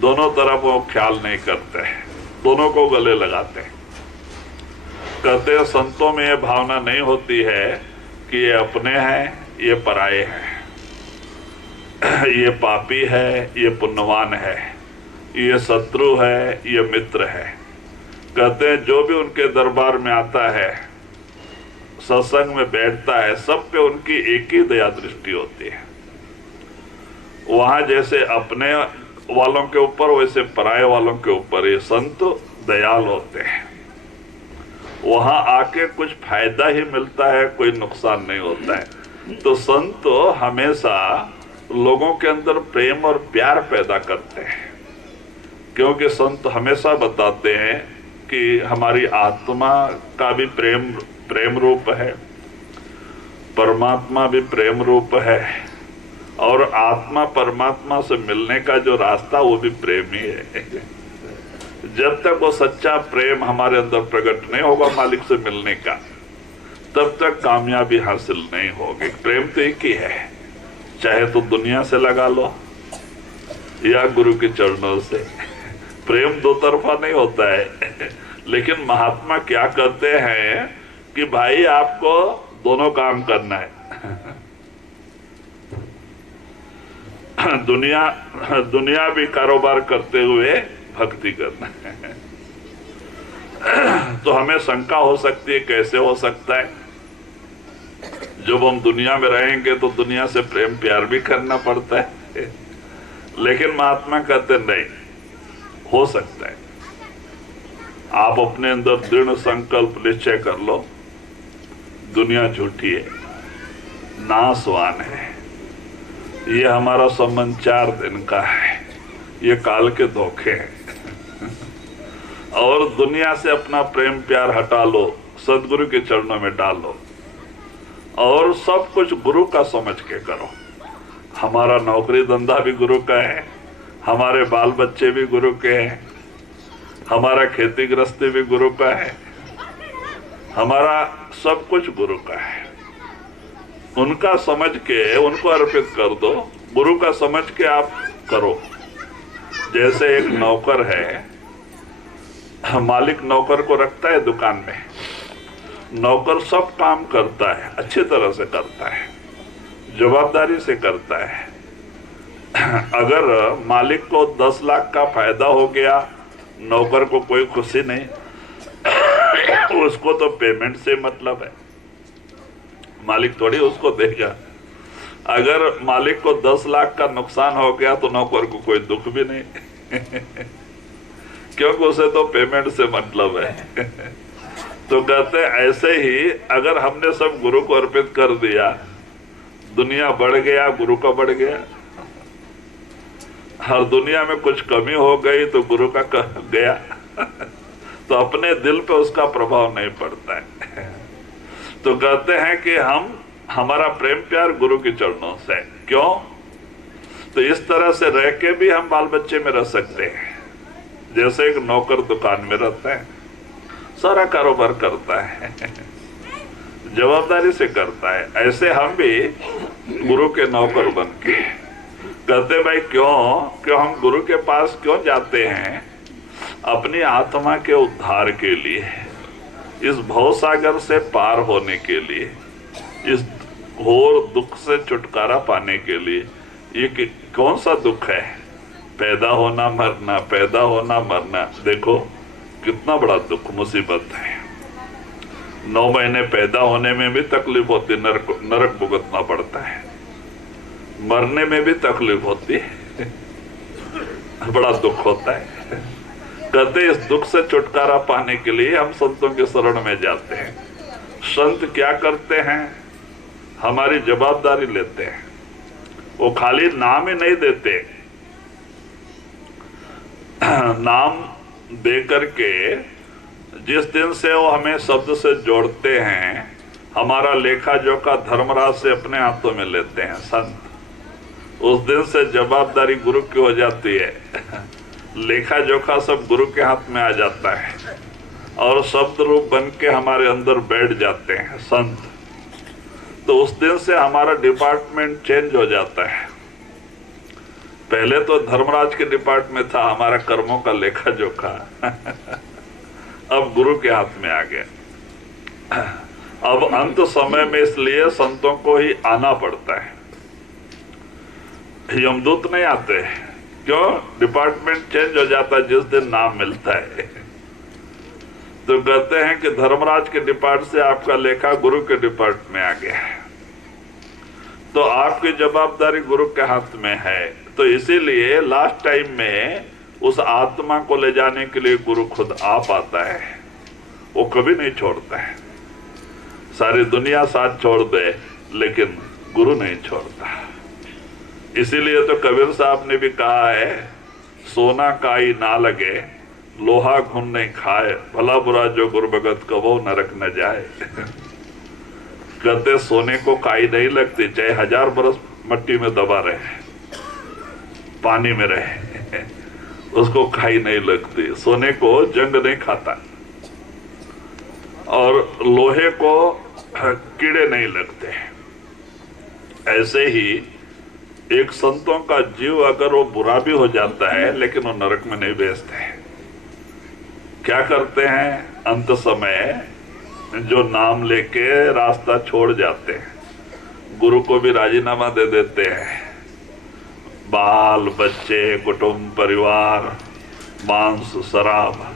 दोनों तरफ वो ख्याल नहीं करते, दोनों को गले लगाते हैं। कहते हैं संतों में ये भावना नहीं होती है कि ये अपने हैं, ये पराये हैं, ये पापी है, ये पुण्यवान है, ये शत्रु है, ये मित्र है। कहते हैं जो भी उनके दरबार में आता है, सत्संग में बैठता है, सब पे उनकी एक ही दया दृष्टि होती है। वहां जैसे अपने वालों के ऊपर वैसे पराये वालों के ऊपर ये संत दयाल होते हैं। वहां आके कुछ फायदा ही मिलता है, कोई नुकसान नहीं होता है। तो संत हमेशा लोगों के अंदर प्रेम और प्यार पैदा करते हैं, क्योंकि संत हमेशा बताते हैं कि हमारी आत्मा का भी प्रेम रूप है, परमात्मा भी प्रेम रूप है, और आत्मा परमात्मा से मिलने का जो रास्ता वो भी प्रेम ही है। जब तक वो सच्चा प्रेम हमारे अंदर प्रकट नहीं होगा मालिक से मिलने का, तब तक कामयाबी हासिल नहीं होगी। प्रेम तो एक ही है, चाहे तो दुनिया से लगा लो या गुरु के चरणों से। प्रेम दो तरफा नहीं होता है। लेकिन महात्मा क्या कहते हैं कि भाई आपको दोनों काम करना है। दुनिया भी कारोबार करते हुए भक्ति करना है। तो हमें शंका हो सकती है, कैसे हो सकता है? जब हम दुनिया में रहेंगे तो दुनिया से प्रेम प्यार भी करना पड़ता है। लेकिन महात्मा कहते नहीं, हो सकता है। आप अपने अंदर दृढ़ संकल्प निश्चय कर लो, दुनिया झूठी है, नासवान है, ये हमारा संबंध 4 दिन का है, ये काल के धोखे हैं। और दुनिया से अपना प्रेम प्यार हटा लो, सदगुरु के चरणों में डालो, और सब कुछ गुरु का समझ के करो। हमारा नौकरी धंधा भी गुरु का है, हमारे बाल बच्चे भी गुरु के हैं, हमारा खेती गृहस्थी भी गुरु का है, हमारा सब कुछ गुरु का है। उनका समझ के उनको अर्पित कर दो, गुरु का समझ के आप करो। जैसे एक नौकर है, मालिक नौकर को रखता है दुकान में, नौकर सब काम करता है, अच्छी तरह से करता है, जवाबदारी से करता है। अगर मालिक को 10 लाख का फायदा हो गया, नौकर को कोई खुशी नहीं, उसको तो पेमेंट से मतलब है, मालिक थोड़ी उसको देगा। अगर मालिक को 10 लाख का नुकसान हो गया तो नौकर को कोई दुख भी नहीं क्योंकि उसे तो पेमेंट से मतलब है। तो कहते हैं ऐसे ही अगर हमने सब गुरु को अर्पित कर दिया दुनिया बढ़ गया, गुरु का बढ़ गया। हर दुनिया में कुछ कमी हो गई तो गुरु का गया। तो अपने दिल पे उसका प्रभाव नहीं पड़ता है। तो कहते हैं कि हमारा प्रेम प्यार गुरु के चरणों से। क्यों? तो इस तरह से रह के भी हम बाल बच्चे में रह सकते हैं। जैसे एक नौकर दुकान में रहता है, सारा कारोबार करता है, जवाबदारी से करता है, ऐसे हम भी गुरु के नौकर बन के कहते भाई क्यों हम गुरु के पास क्यों जाते हैं? अपनी आत्मा के उद्धार के लिए, इस भवसागर से पार होने के लिए, इस घोर दुख से छुटकारा पाने के लिए। ये कौन सा दुख है? पैदा होना मरना, पैदा होना मरना। देखो कितना बड़ा दुख, मुसीबत है। 9 महीने पैदा होने में भी तकलीफ होती, नरक भुगतना पड़ता है। मरने में भी तकलीफ होती है, बड़ा दुख होता है। कहते इस दुख से छुटकारा पाने के लिए हम संतों के शरण में जाते हैं। संत क्या करते हैं? हमारी जवाबदारी लेते हैं। वो खाली नाम ही नहीं देते, नाम दे करके जिस दिन से वो हमें शब्द से जोड़ते हैं, हमारा लेखा जोखा धर्मराज से अपने हाथों में लेते हैं संत। उस दिन से जवाबदारी गुरु की हो जाती है। लेखा जोखा सब गुरु के हाथ में आ जाता है और शब्द रूप बन के हमारे अंदर बैठ जाते हैं संत। तो उस दिन से हमारा डिपार्टमेंट चेंज हो जाता है। पहले तो धर्मराज के डिपार्टमेंट में था हमारा कर्मों का लेखा जोखा। अब गुरु के हाथ में आ गया। अब अंत समय में इसलिए संतों को ही आना पड़ता है, यमदूत नहीं आते। क्यों? डिपार्टमेंट चेंज हो जाता है जिस दिन नाम मिलता है। तो कहते हैं कि धर्मराज के डिपार्ट से आपका लेखा गुरु के डिपार्ट में आ गया है, तो आपकी जवाबदारी गुरु के हाथ में है। तो इसीलिए लास्ट टाइम में उस आत्मा को ले जाने के लिए गुरु खुद आप आता है। वो कभी नहीं छोड़ता है। सारी दुनिया साथ छोड़ दे लेकिन गुरु नहीं छोड़ता। इसीलिए तो कबीर साहब ने भी कहा है, सोना काई ना लगे लोहा घुन नहीं खाए, भला बुरा जो गुरु भगत कबो नरक न जाए। कहते सोने को काई नहीं लगती, चाहे 1000 बरस मट्टी में दबा रहे, पानी में रहे, उसको खाई नहीं लगती। सोने को जंग नहीं खाता और लोहे को कीड़े नहीं लगते। ऐसे ही एक संतों का जीव अगर वो बुरा भी हो जाता है लेकिन वो नरक में नहीं भेजते हैं। क्या करते हैं? अंत समय जो नाम लेके रास्ता छोड़ जाते हैं, गुरु को भी राजीनामा दे देते हैं। बाल बच्चे, कुटुंब, परिवार, मांस, शराब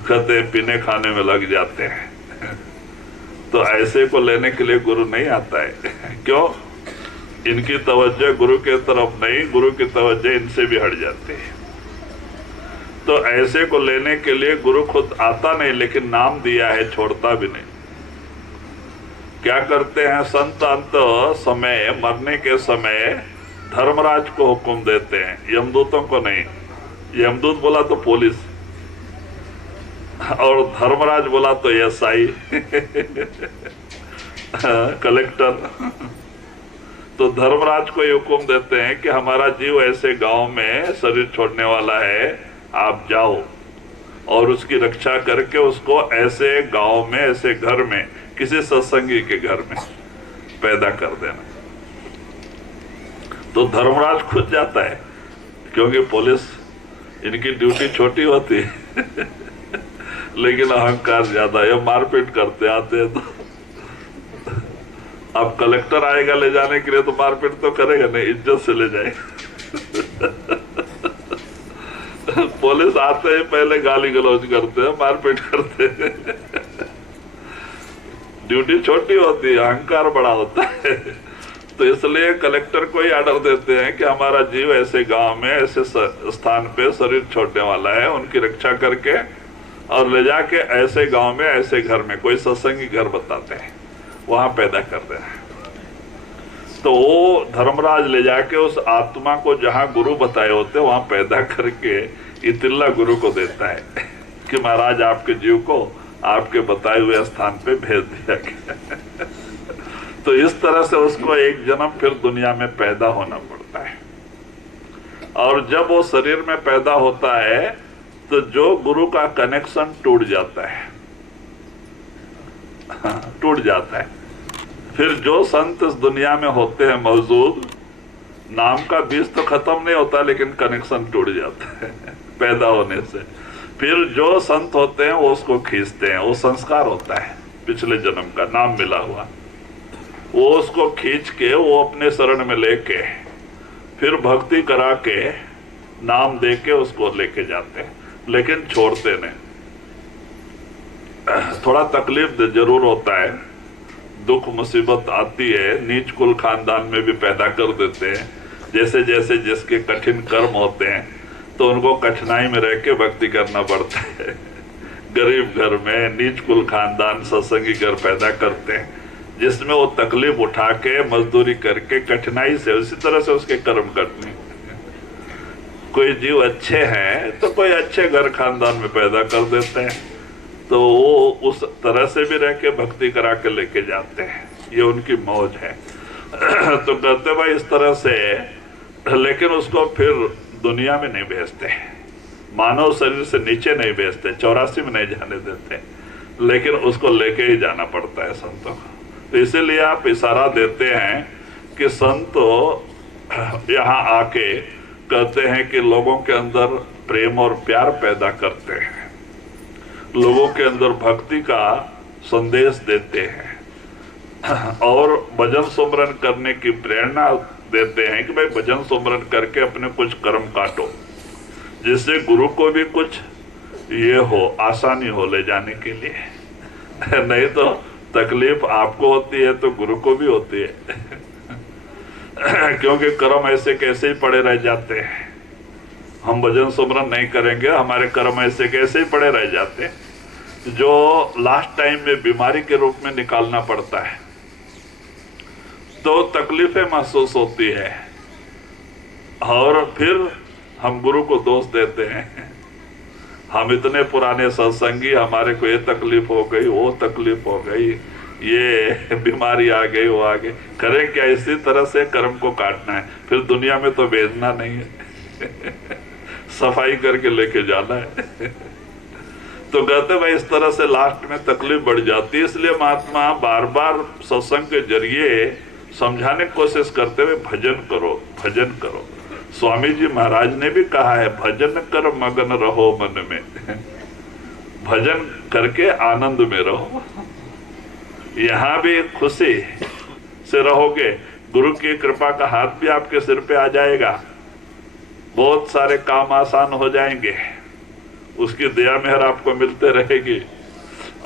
कहते पीने खाने में लग जाते हैं। तो ऐसे को लेने के लिए गुरु नहीं आता है। क्यों? इनकी तवज्जो गुरु के तरफ नहीं, गुरु की तवज्जो इनसे भी हट जाती है। तो ऐसे को लेने के लिए गुरु खुद आता नहीं, लेकिन नाम दिया है, छोड़ता भी नहीं। क्या करते हैं संत? अंत समय, मरने के समय धर्मराज को हुक्म देते हैं, यमदूतों को नहीं। यमदूत बोला तो पुलिस और धर्मराज बोला तो एसआई, कलेक्टर। तो धर्मराज को ये हुक्म देते हैं कि हमारा जीव ऐसे गांव में शरीर छोड़ने वाला है, आप जाओ और उसकी रक्षा करके उसको ऐसे गांव में, ऐसे घर में, किसी सत्संगी के घर में पैदा कर देना। तो धर्मराज खुद जाता है, क्योंकि पुलिस इनकी ड्यूटी छोटी होती है लेकिन अहंकार ज्यादा है, मारपीट करते आते हैं। तो अब कलेक्टर आएगा ले जाने के लिए तो मारपीट तो करेगा नहीं, इज्जत से ले जाएगा। पुलिस आते ही पहले गाली गलौज करते हैं, मारपीट करते हैं। ड्यूटी छोटी होती है, अहंकार बड़ा होता है। तो इसलिए कलेक्टर को ही ऑर्डर देते हैं कि हमारा जीव ऐसे गांव में, ऐसे स्थान पे शरीर छोड़ने वाला है, उनकी रक्षा करके और ले जाके ऐसे गांव में, ऐसे घर में, कोई सत्संगी घर बताते हैं, वहां पैदा कर रहे हैं। तो वो धर्मराज ले जाके उस आत्मा को जहां गुरु बताए होते वहां पैदा करके इतिल्ला गुरु को देता है कि महाराज आपके जीव को आपके बताए हुए स्थान पे भेज दिया गया। तो इस तरह से उसको एक जन्म फिर दुनिया में पैदा होना पड़ता है। और जब वो शरीर में पैदा होता है तो जो गुरु का कनेक्शन टूट जाता है, टूट जाता है। फिर जो संत इस दुनिया में होते हैं मौजूद, नाम का बीज तो खत्म नहीं होता लेकिन कनेक्शन टूट जाता है पैदा होने से। फिर जो संत होते हैं वो उसको खींचते हैं, वो संस्कार होता है पिछले जन्म का, नाम मिला हुआ, वो उसको खींच के वो अपने शरण में लेके फिर भक्ति करा के नाम दे के उसको लेके जाते हैं, लेकिन छोड़ते नहीं। थोड़ा तकलीफ जरूर होता है, दुख मुसीबत आती है, नीच कुल खानदान में भी पैदा कर देते हैं। जैसे जैसे जिसके कठिन कर्म होते हैं तो उनको कठिनाई में रह के भक्ति करना पड़ता है। गरीब घर में नीच कुल खानदान सत्संगी घर पैदा करते हैं जिसमें वो तकलीफ उठा के मजदूरी करके कठिनाई से उसी तरह से उसके कर्म करने। कोई जीव अच्छे हैं तो कोई अच्छे घर खानदान में पैदा कर देते हैं, तो वो उस तरह से भी रह के भक्ति करा के लेके जाते हैं, ये उनकी मौज है। तो कहते भाई इस तरह से, लेकिन उसको फिर दुनिया में नहीं भेजते, मानव शरीर से नीचे नहीं भेजते, 84 में नहीं जाने देते, लेकिन उसको लेके ही जाना पड़ता है संतों को। तो इसीलिए आप इशारा देते हैं कि संत यहाँ आके कहते हैं कि लोगों के अंदर प्रेम और प्यार पैदा करते हैं, लोगों के अंदर भक्ति का संदेश देते हैं और भजन सुमरन करने की प्रेरणा देते हैं कि भाई भजन सुमरन करके अपने कुछ कर्म काटो, जिससे गुरु को भी कुछ ये हो, आसानी हो ले जाने के लिए। नहीं तो तकलीफ आपको होती है तो गुरु को भी होती है क्योंकि कर्म ऐसे कैसे ही पड़े रह जाते हैं। हम भजन सुमरन नहीं करेंगे, हमारे कर्म ऐसे कैसे ही पड़े रह जाते हैं, जो लास्ट टाइम में बीमारी के रूप में निकालना पड़ता है। तो तकलीफें महसूस होती है और फिर हम गुरु को दोष देते हैं, हम इतने पुराने सत्संगी, हमारे को ये तकलीफ हो गई, वो तकलीफ हो गई, ये बीमारी आ गई, वो आ गई। करें क्या? इसी तरह से कर्म को काटना है, फिर दुनिया में तो भेजना नहीं है सफाई करके लेके जाना है तो कहते भाई इस तरह से लास्ट में तकलीफ बढ़ जाती है। इसलिए महात्मा बार बार सत्संग के जरिए समझाने की कोशिश करते हुए भजन करो, भजन करो। स्वामी जी महाराज ने भी कहा है, भजन कर मगन रहो मन में भजन करके आनंद में रहो। यहाँ भी खुशी से रहोगे, गुरु की कृपा का हाथ भी आपके सिर पे आ जाएगा, बहुत सारे काम आसान हो जाएंगे, उसकी दया मेहर आपको मिलते रहेगी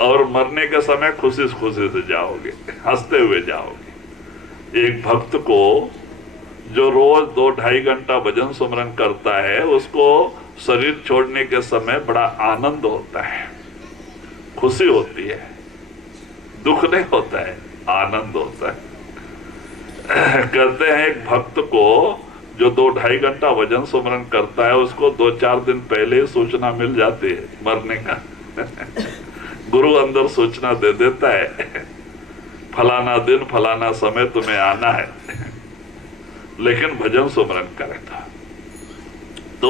और मरने के समय खुशी से जाओगे, हंसते हुए जाओगे। एक भक्त को जो रोज 2-2.5 घंटा भजन सुमरन करता है, उसको शरीर छोड़ने के समय बड़ा आनंद होता है, खुशी होती है, दुख नहीं होता है, आनंद होता है। कहते हैं एक भक्त को जो 2-2.5 घंटा भजन सुमरन करता है, उसको 2-4 दिन पहले ही सूचना मिल जाती है मरने का गुरु अंदर सूचना दे देता है, फलाना दिन फलाना समय तुम्हें आना है, लेकिन भजन सुमरन करे तो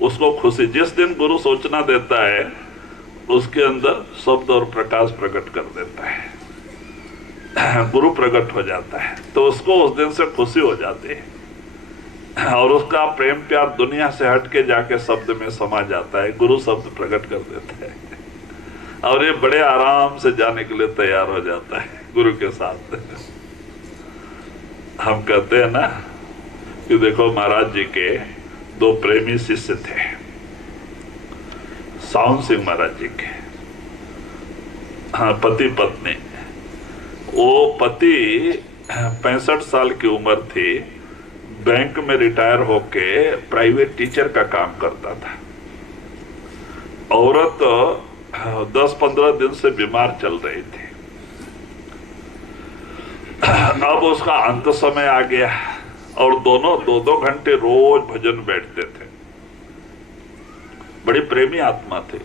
उसको खुशी। जिस दिन गुरु सूचना देता है उसके अंदर शब्द और प्रकाश प्रकट कर देता है, गुरु प्रकट हो जाता है, तो उसको उस दिन से खुशी हो जाती है और उसका प्रेम प्यार दुनिया से हट के जाके शब्द में समा जाता है, गुरु शब्द प्रकट कर देता है और ये बड़े आराम से जाने के लिए तैयार हो जाता है गुरु के साथ। हम कहते हैं ना कि देखो महाराज जी के 2 प्रेमी शिष्य थे, साउंड सिंह महाराज जी के, हाँ, पति पत्नी। वो पति 65 साल की उम्र थी, बैंक में रिटायर होके प्राइवेट टीचर का काम करता था। औरत 10-15 दिन से बीमार चल रही थी। अब उसका अंत समय आ गया और दोनों 2-2 घंटे रोज भजन बैठते थे। बड़ी प्रेमी आत्मा थे।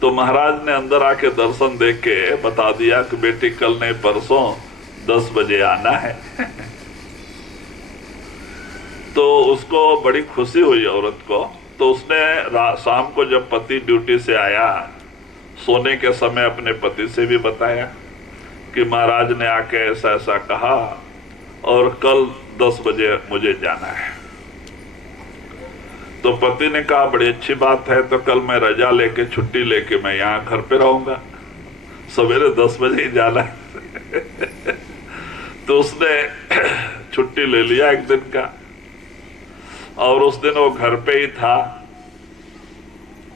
तो महाराज ने अंदर आके दर्शन देख के बता दिया कि बेटी कल नहीं परसों 10 बजे आना है। तो उसको बड़ी खुशी हुई औरत को। तो उसने शाम को जब पति ड्यूटी से आया, सोने के समय अपने पति से भी बताया कि महाराज ने आके ऐसा ऐसा कहा और कल 10 बजे मुझे जाना है। तो पति ने कहा बड़ी अच्छी बात है, तो कल मैं रजा लेके छुट्टी लेके मैं यहाँ घर पे रहूंगा, सवेरे 10 बजे ही जाना है। तो उसने छुट्टी ले लिया एक दिन का और उस दिन वो घर पे ही था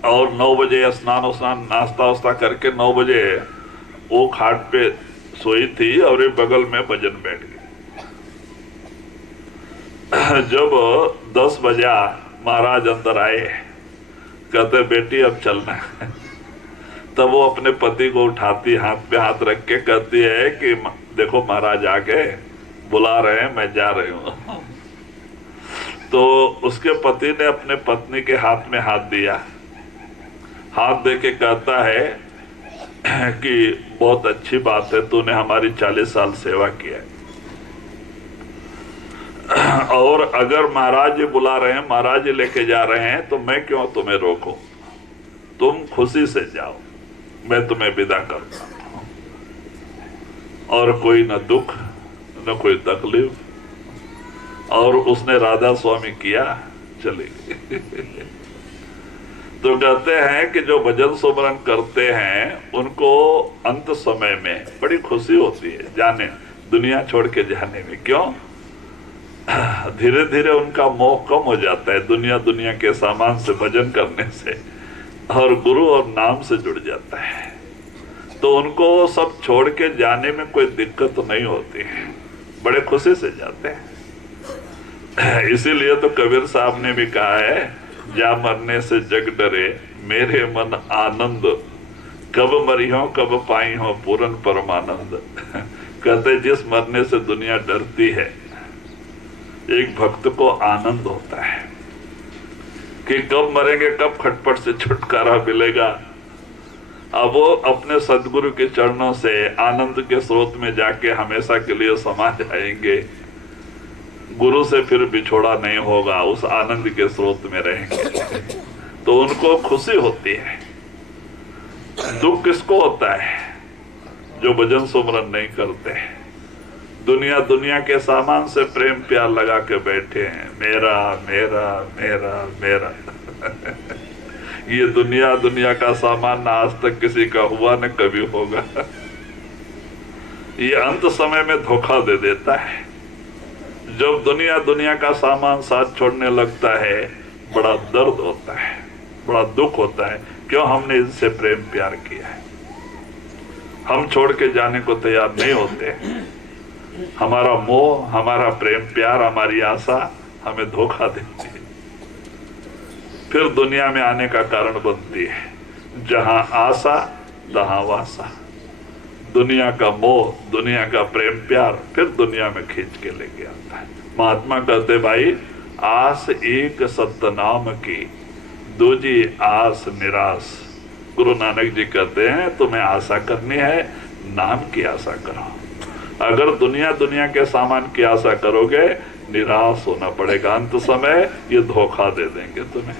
और 9 बजे स्नान नाश्ता वास्ता करके 9 बजे वो खाट पे सोई थी और एक बगल में भजन बैठ गई। जब 10 बजा महाराज अंदर आए, कहते बेटी अब चलना है। तब वो अपने पति को उठाती, हाथ पे हाथ रख के कहती है कि देखो महाराज आ गए, बुला रहे हैं, मैं जा रही हूँ। तो उसके पति ने अपने पत्नी के हाथ में हाथ दिया, हाथ दे के कहता है कि बहुत अच्छी बात है, तूने हमारी 40 साल सेवा किया है और अगर महाराज जी बुला रहे हैं, महाराज जी लेके जा रहे हैं, तो मैं क्यों तुम्हें रोकूं, तुम खुशी से जाओ, मैं तुम्हें विदा करता हूं। और कोई न दुख न कोई तकलीफ। और उसने राधा स्वामी किया, चली गई। तो कहते हैं कि जो भजन सुमरन करते हैं उनको अंत समय में बड़ी खुशी होती है जाने, दुनिया छोड़ के जाने में। क्यों? धीरे धीरे उनका मोह कम हो जाता है दुनिया के सामान से, भजन करने से, और गुरु और नाम से जुड़ जाता है। तो उनको सब छोड़ के जाने में कोई दिक्कत नहीं होती है, बड़े खुशी से जाते हैं। इसीलिए तो कबीर साहब ने भी कहा है, जा मरने से जग डरे मेरे मन आनंद, कब मरी हो कब पाई हो पूर्ण परमानंद। कहते जिस मरने से दुनिया डरती है, एक भक्त को आनंद होता है कि कब मरेंगे, कब खटपट से छुटकारा मिलेगा। अब वो अपने सदगुरु के चरणों से आनंद के स्रोत में जाके हमेशा के लिए समा जाएंगे, गुरु से फिर बिछोड़ा नहीं होगा, उस आनंद के स्रोत में रहेंगे। तो उनको खुशी होती है। दुख किसको होता है? जो भजन सुमरन नहीं करते, दुनिया के सामान से प्रेम प्यार लगा के बैठे हैं, मेरा मेरा मेरा मेरा। ये दुनिया का सामान ना आज तक किसी का हुआ न कभी होगा। ये अंत समय में धोखा दे देता है। जब दुनिया का सामान साथ छोड़ने लगता है, बड़ा दर्द होता है, बड़ा दुख होता है। क्यों? हमने इनसे प्रेम प्यार किया है, हम छोड़ के जाने को तैयार नहीं होते। हमारा मोह, हमारा प्रेम प्यार, हमारी आशा हमें धोखा देती है, फिर दुनिया में आने का कारण बनती है। जहां आशा तहां वासा, दुनिया का मोह, दुनिया का प्रेम प्यार फिर दुनिया में खींच के लेके आता है। महात्मा कहते भाई, आस एक सत्य नाम की, दूजी आस निराश। गुरु नानक जी कहते हैं तुम्हें आशा करनी है, नाम की आशा करो। अगर दुनिया के सामान की आशा करोगे, निराश होना पड़ेगा। अंत समय ये धोखा दे देंगे तुम्हें।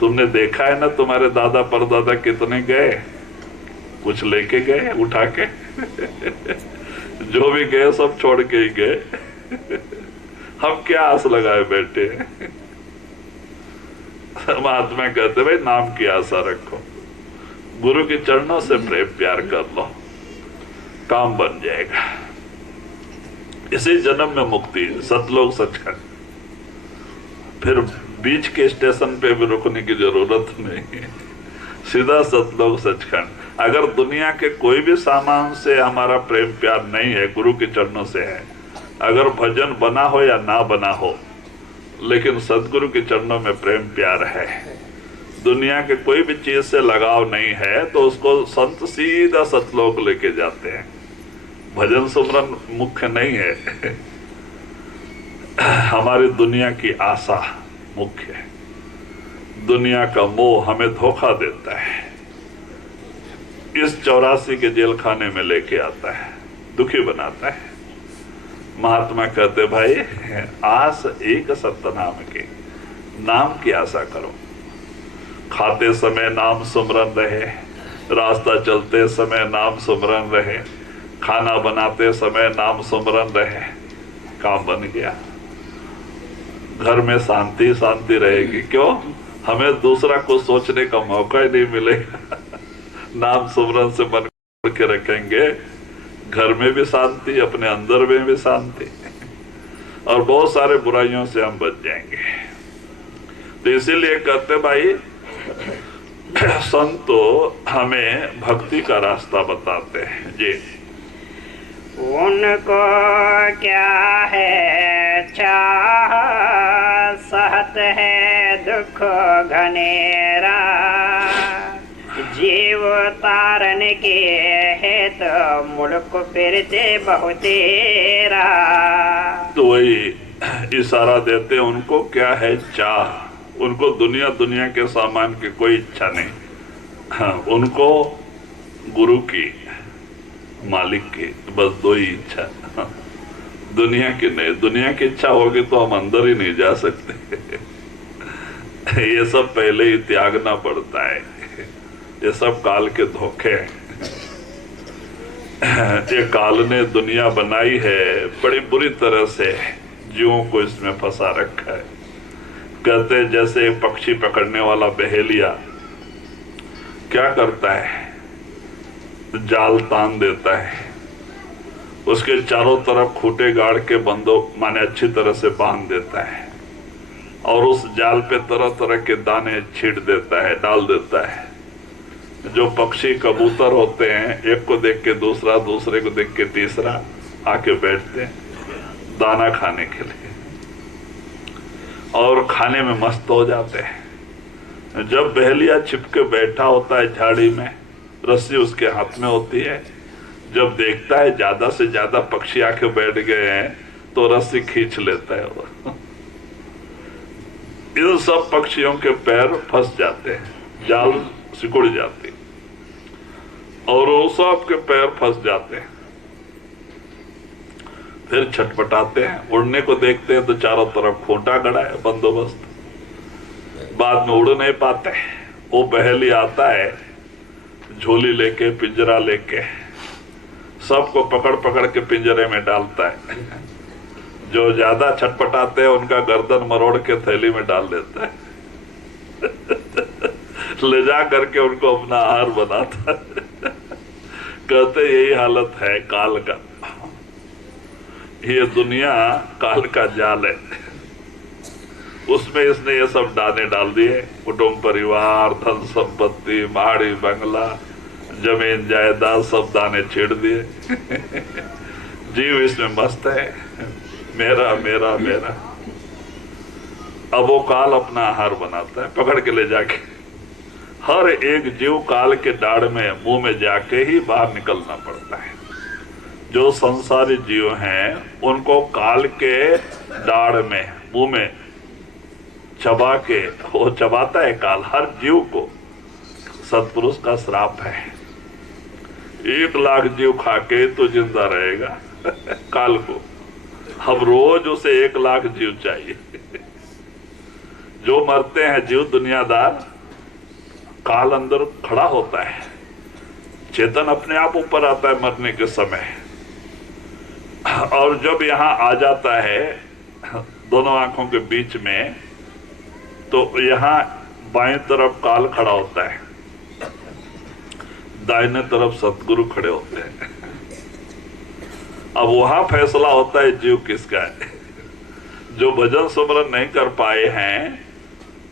तुमने देखा है ना, तुम्हारे दादा परदादा कितने गए, कुछ लेके गए उठा के। जो भी गए सब छोड़ के ही गए। हम क्या आस लगाए बैठे हैं। महात्मा कहते भाई नाम की आशा रखो, गुरु के चरणों से प्रेम प्यार कर लो, काम बन जाएगा। इसी जन्म में मुक्ति, सतलोक सचखंड। फिर बीच के स्टेशन पे भी रुकने की जरूरत नहीं है, सीधा सतलोक सचखंड। अगर दुनिया के कोई भी सामान से हमारा प्रेम प्यार नहीं है, गुरु के चरणों से है, अगर भजन बना हो या ना बना हो, लेकिन सदगुरु के चरणों में प्रेम प्यार है, दुनिया के कोई भी चीज से लगाव नहीं है, तो उसको संत सीधा सतलोक लेके जाते हैं। भजन सुमरन मुख्य नहीं है। हमारी दुनिया की आशा मुख्य है। दुनिया का मोह हमें धोखा देता है, इस 84 के जेल खाने में लेके आता है, दुखी बनाता है। महात्मा कहते भाई आस एक सत्य नाम के, नाम की आशा करो। खाते समय नाम सुमरन रहे, रास्ता चलते समय नाम सुमरन रहे, खाना बनाते समय नाम सुमरन रहे, काम बन गया। घर में शांति शांति रहेगी। क्यों? हमें दूसरा कुछ सोचने का मौका ही नहीं मिलेगा। नाम सुमरन से मन के रखेंगे, घर में भी शांति, अपने अंदर में भी शांति, और बहुत सारे बुराइयों से हम बच जाएंगे। तो इसीलिए कहते भाई संत तो हमें भक्ति का रास्ता बताते हैं जी। उनको क्या है चाह, सहत है दुख घनेरा, जीव तारन के है तो मुल्क फिरते बहुतेरा। तो वही इशारा देते उनको क्या है चाह, उनको दुनिया के सामान की कोई इच्छा नहीं। हाँ, उनको गुरु की, मालिक की, बस दो ही इच्छा। हाँ, दुनिया की नहीं। दुनिया की इच्छा होगी तो हम अंदर ही नहीं जा सकते। ये सब पहले ही त्यागना पड़ता है। ये सब काल के धोखे हैं। ये काल ने दुनिया बनाई है, बड़ी बुरी तरह से जीवों को इसमें फंसा रखा है। कहते जैसे एक पक्षी पकड़ने वाला बहेलिया क्या करता है, जाल तान देता है, उसके चारों तरफ खूंटे गाड़ के बंदो माने अच्छी तरह से बांध देता है, और उस जाल पे तरह तरह के दाने छींट देता है, डाल देता है। जो पक्षी कबूतर होते हैं, एक को देख के दूसरा, दूसरे को देख के तीसरा आके बैठते हैं दाना खाने के लिए, और खाने में मस्त हो जाते हैं। जब बहेलिया छिपके बैठा होता है झाड़ी में, रस्सी उसके हाथ में होती है, जब देखता है ज्यादा से ज्यादा पक्षी आके बैठ गए हैं तो रस्सी खींच लेता है वो। इन सब पक्षियों के पैर फंस जाते हैं, जाल सिकुड़ जाती, और वो सब के पैर फंस जाते हैं। फिर छटपटाते हैं, उड़ने को देखते हैं तो चारों तरफ खूंटा गड़ा है, बंदोबस्त। बाद में उड़ नहीं पाते। वो बहेली आता है झोली लेके, पिंजरा लेके, सबको पकड़ पकड़ के पिंजरे में डालता है। जो ज्यादा छटपटाते हैं उनका गर्दन मरोड़ के थैली में डाल देता है। ले जा करके उनको अपना आहार बनाता है। कहते यही हालत है काल का। ये दुनिया काल का जाल है, उसमें इसने ये सब दाने डाल दिए। कुटुंब परिवार, धन संपत्ति, पहाड़ी बंगला, जमीन जायदाद, सब दाने छेड़ दिए। जीव इसमें मस्त है, मेरा मेरा मेरा। अब वो काल अपना आहार बनाता है, पकड़ के ले जाके। हर एक जीव काल के दाढ़ में, मुंह में जाके ही बाहर निकलना पड़ता है। जो संसारी जीव हैं उनको काल के दाढ़ में, मुंह में चबा के, वो चबाता है काल हर जीव को। सत्पुरुष का श्राप है। 1 लाख जीव खा के तो जिंदा रहेगा काल को। हम रोज उसे 1 लाख जीव चाहिए। जो मरते हैं जीव दुनियादार, काल अंदर खड़ा होता है, चेतन अपने आप ऊपर आता है मरने के समय, और जब यहाँ आ जाता है दोनों आंखों के बीच में, तो यहाँ बाएं तरफ काल खड़ा होता है, दाहिने तरफ सतगुरु खड़े होते हैं। अब वहां फैसला होता है जीव किसका है। जो भजन सुमरन नहीं कर पाए हैं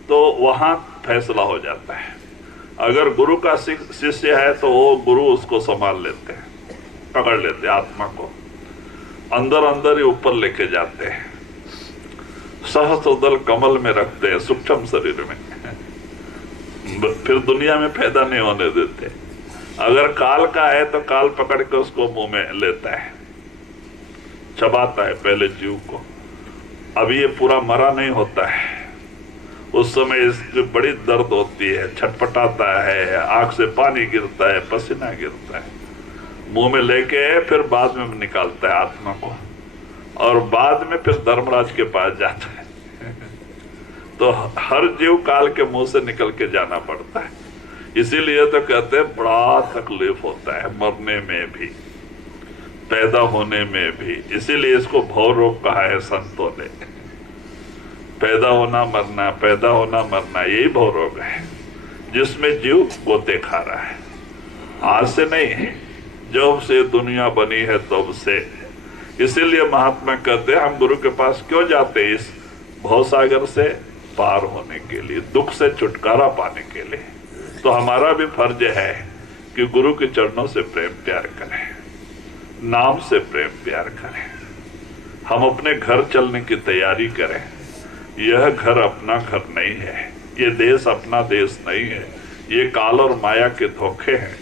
तो वहां फैसला हो जाता है। अगर गुरु का शिष्य है तो वो गुरु उसको संभाल लेते हैं, पकड़ लेते हैं, आत्मा को अंदर अंदर ही ऊपर लेके जाते हैं, सहस्त्रदल कमल में रखते हैं, सूक्ष्म शरीर में। फिर दुनिया में पैदा नहीं होने देते। अगर काल का है तो काल पकड़ के उसको मुंह में लेता है, चबाता है पहले जीव को। अभी ये पूरा मरा नहीं होता है, उस समय इसकी बड़ी दर्द होती है, छटपटाता है, आंख से पानी गिरता है, पसीना गिरता है, मुंह में लेके फिर बाद में निकालता है आत्मा को, और बाद में फिर धर्मराज के पास जाता है। तो हर जीव काल के मुंह से निकल के जाना पड़ता है। इसीलिए तो कहते हैं बड़ा तकलीफ होता है मरने में भी, पैदा होने में भी। इसीलिए इसको भव रोग कहा है संतों ने। पैदा होना मरना, पैदा होना मरना, यही भव रोग है जिसमें जीव गोते खा रहा है। आज से नहीं है, जब से दुनिया बनी है तब से। इसीलिए महात्मा कहते हैं हम गुरु के पास क्यों जाते हैं? इस भवसागर से पार होने के लिए, दुख से छुटकारा पाने के लिए। तो हमारा भी फर्ज है कि गुरु के चरणों से प्रेम प्यार करें, नाम से प्रेम प्यार करें, हम अपने घर चलने की तैयारी करें। यह घर अपना घर नहीं है, ये देश अपना देश नहीं है, ये काल और माया के धोखे हैं,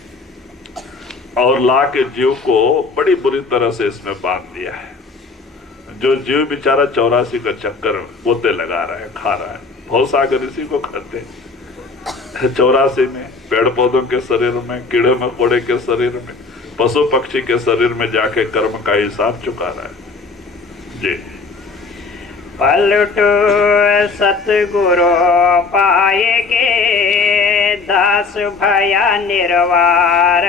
और ला के जीव को बड़ी बुरी तरह से इसमें बांध दिया है। जो जीव बेचारा 84 का चक्कर गोते लगा रहा है, खा रहा है, भवसागर इसी को कहते हैं। 84 में पेड़ पौधों के शरीर में, कीड़े मकोड़े के शरीर में, पशु पक्षी के शरीर में जाके कर्म का हिसाब चुका रहा है जी। पलटो सतगुरु पाएगे, दास भया निर्वार,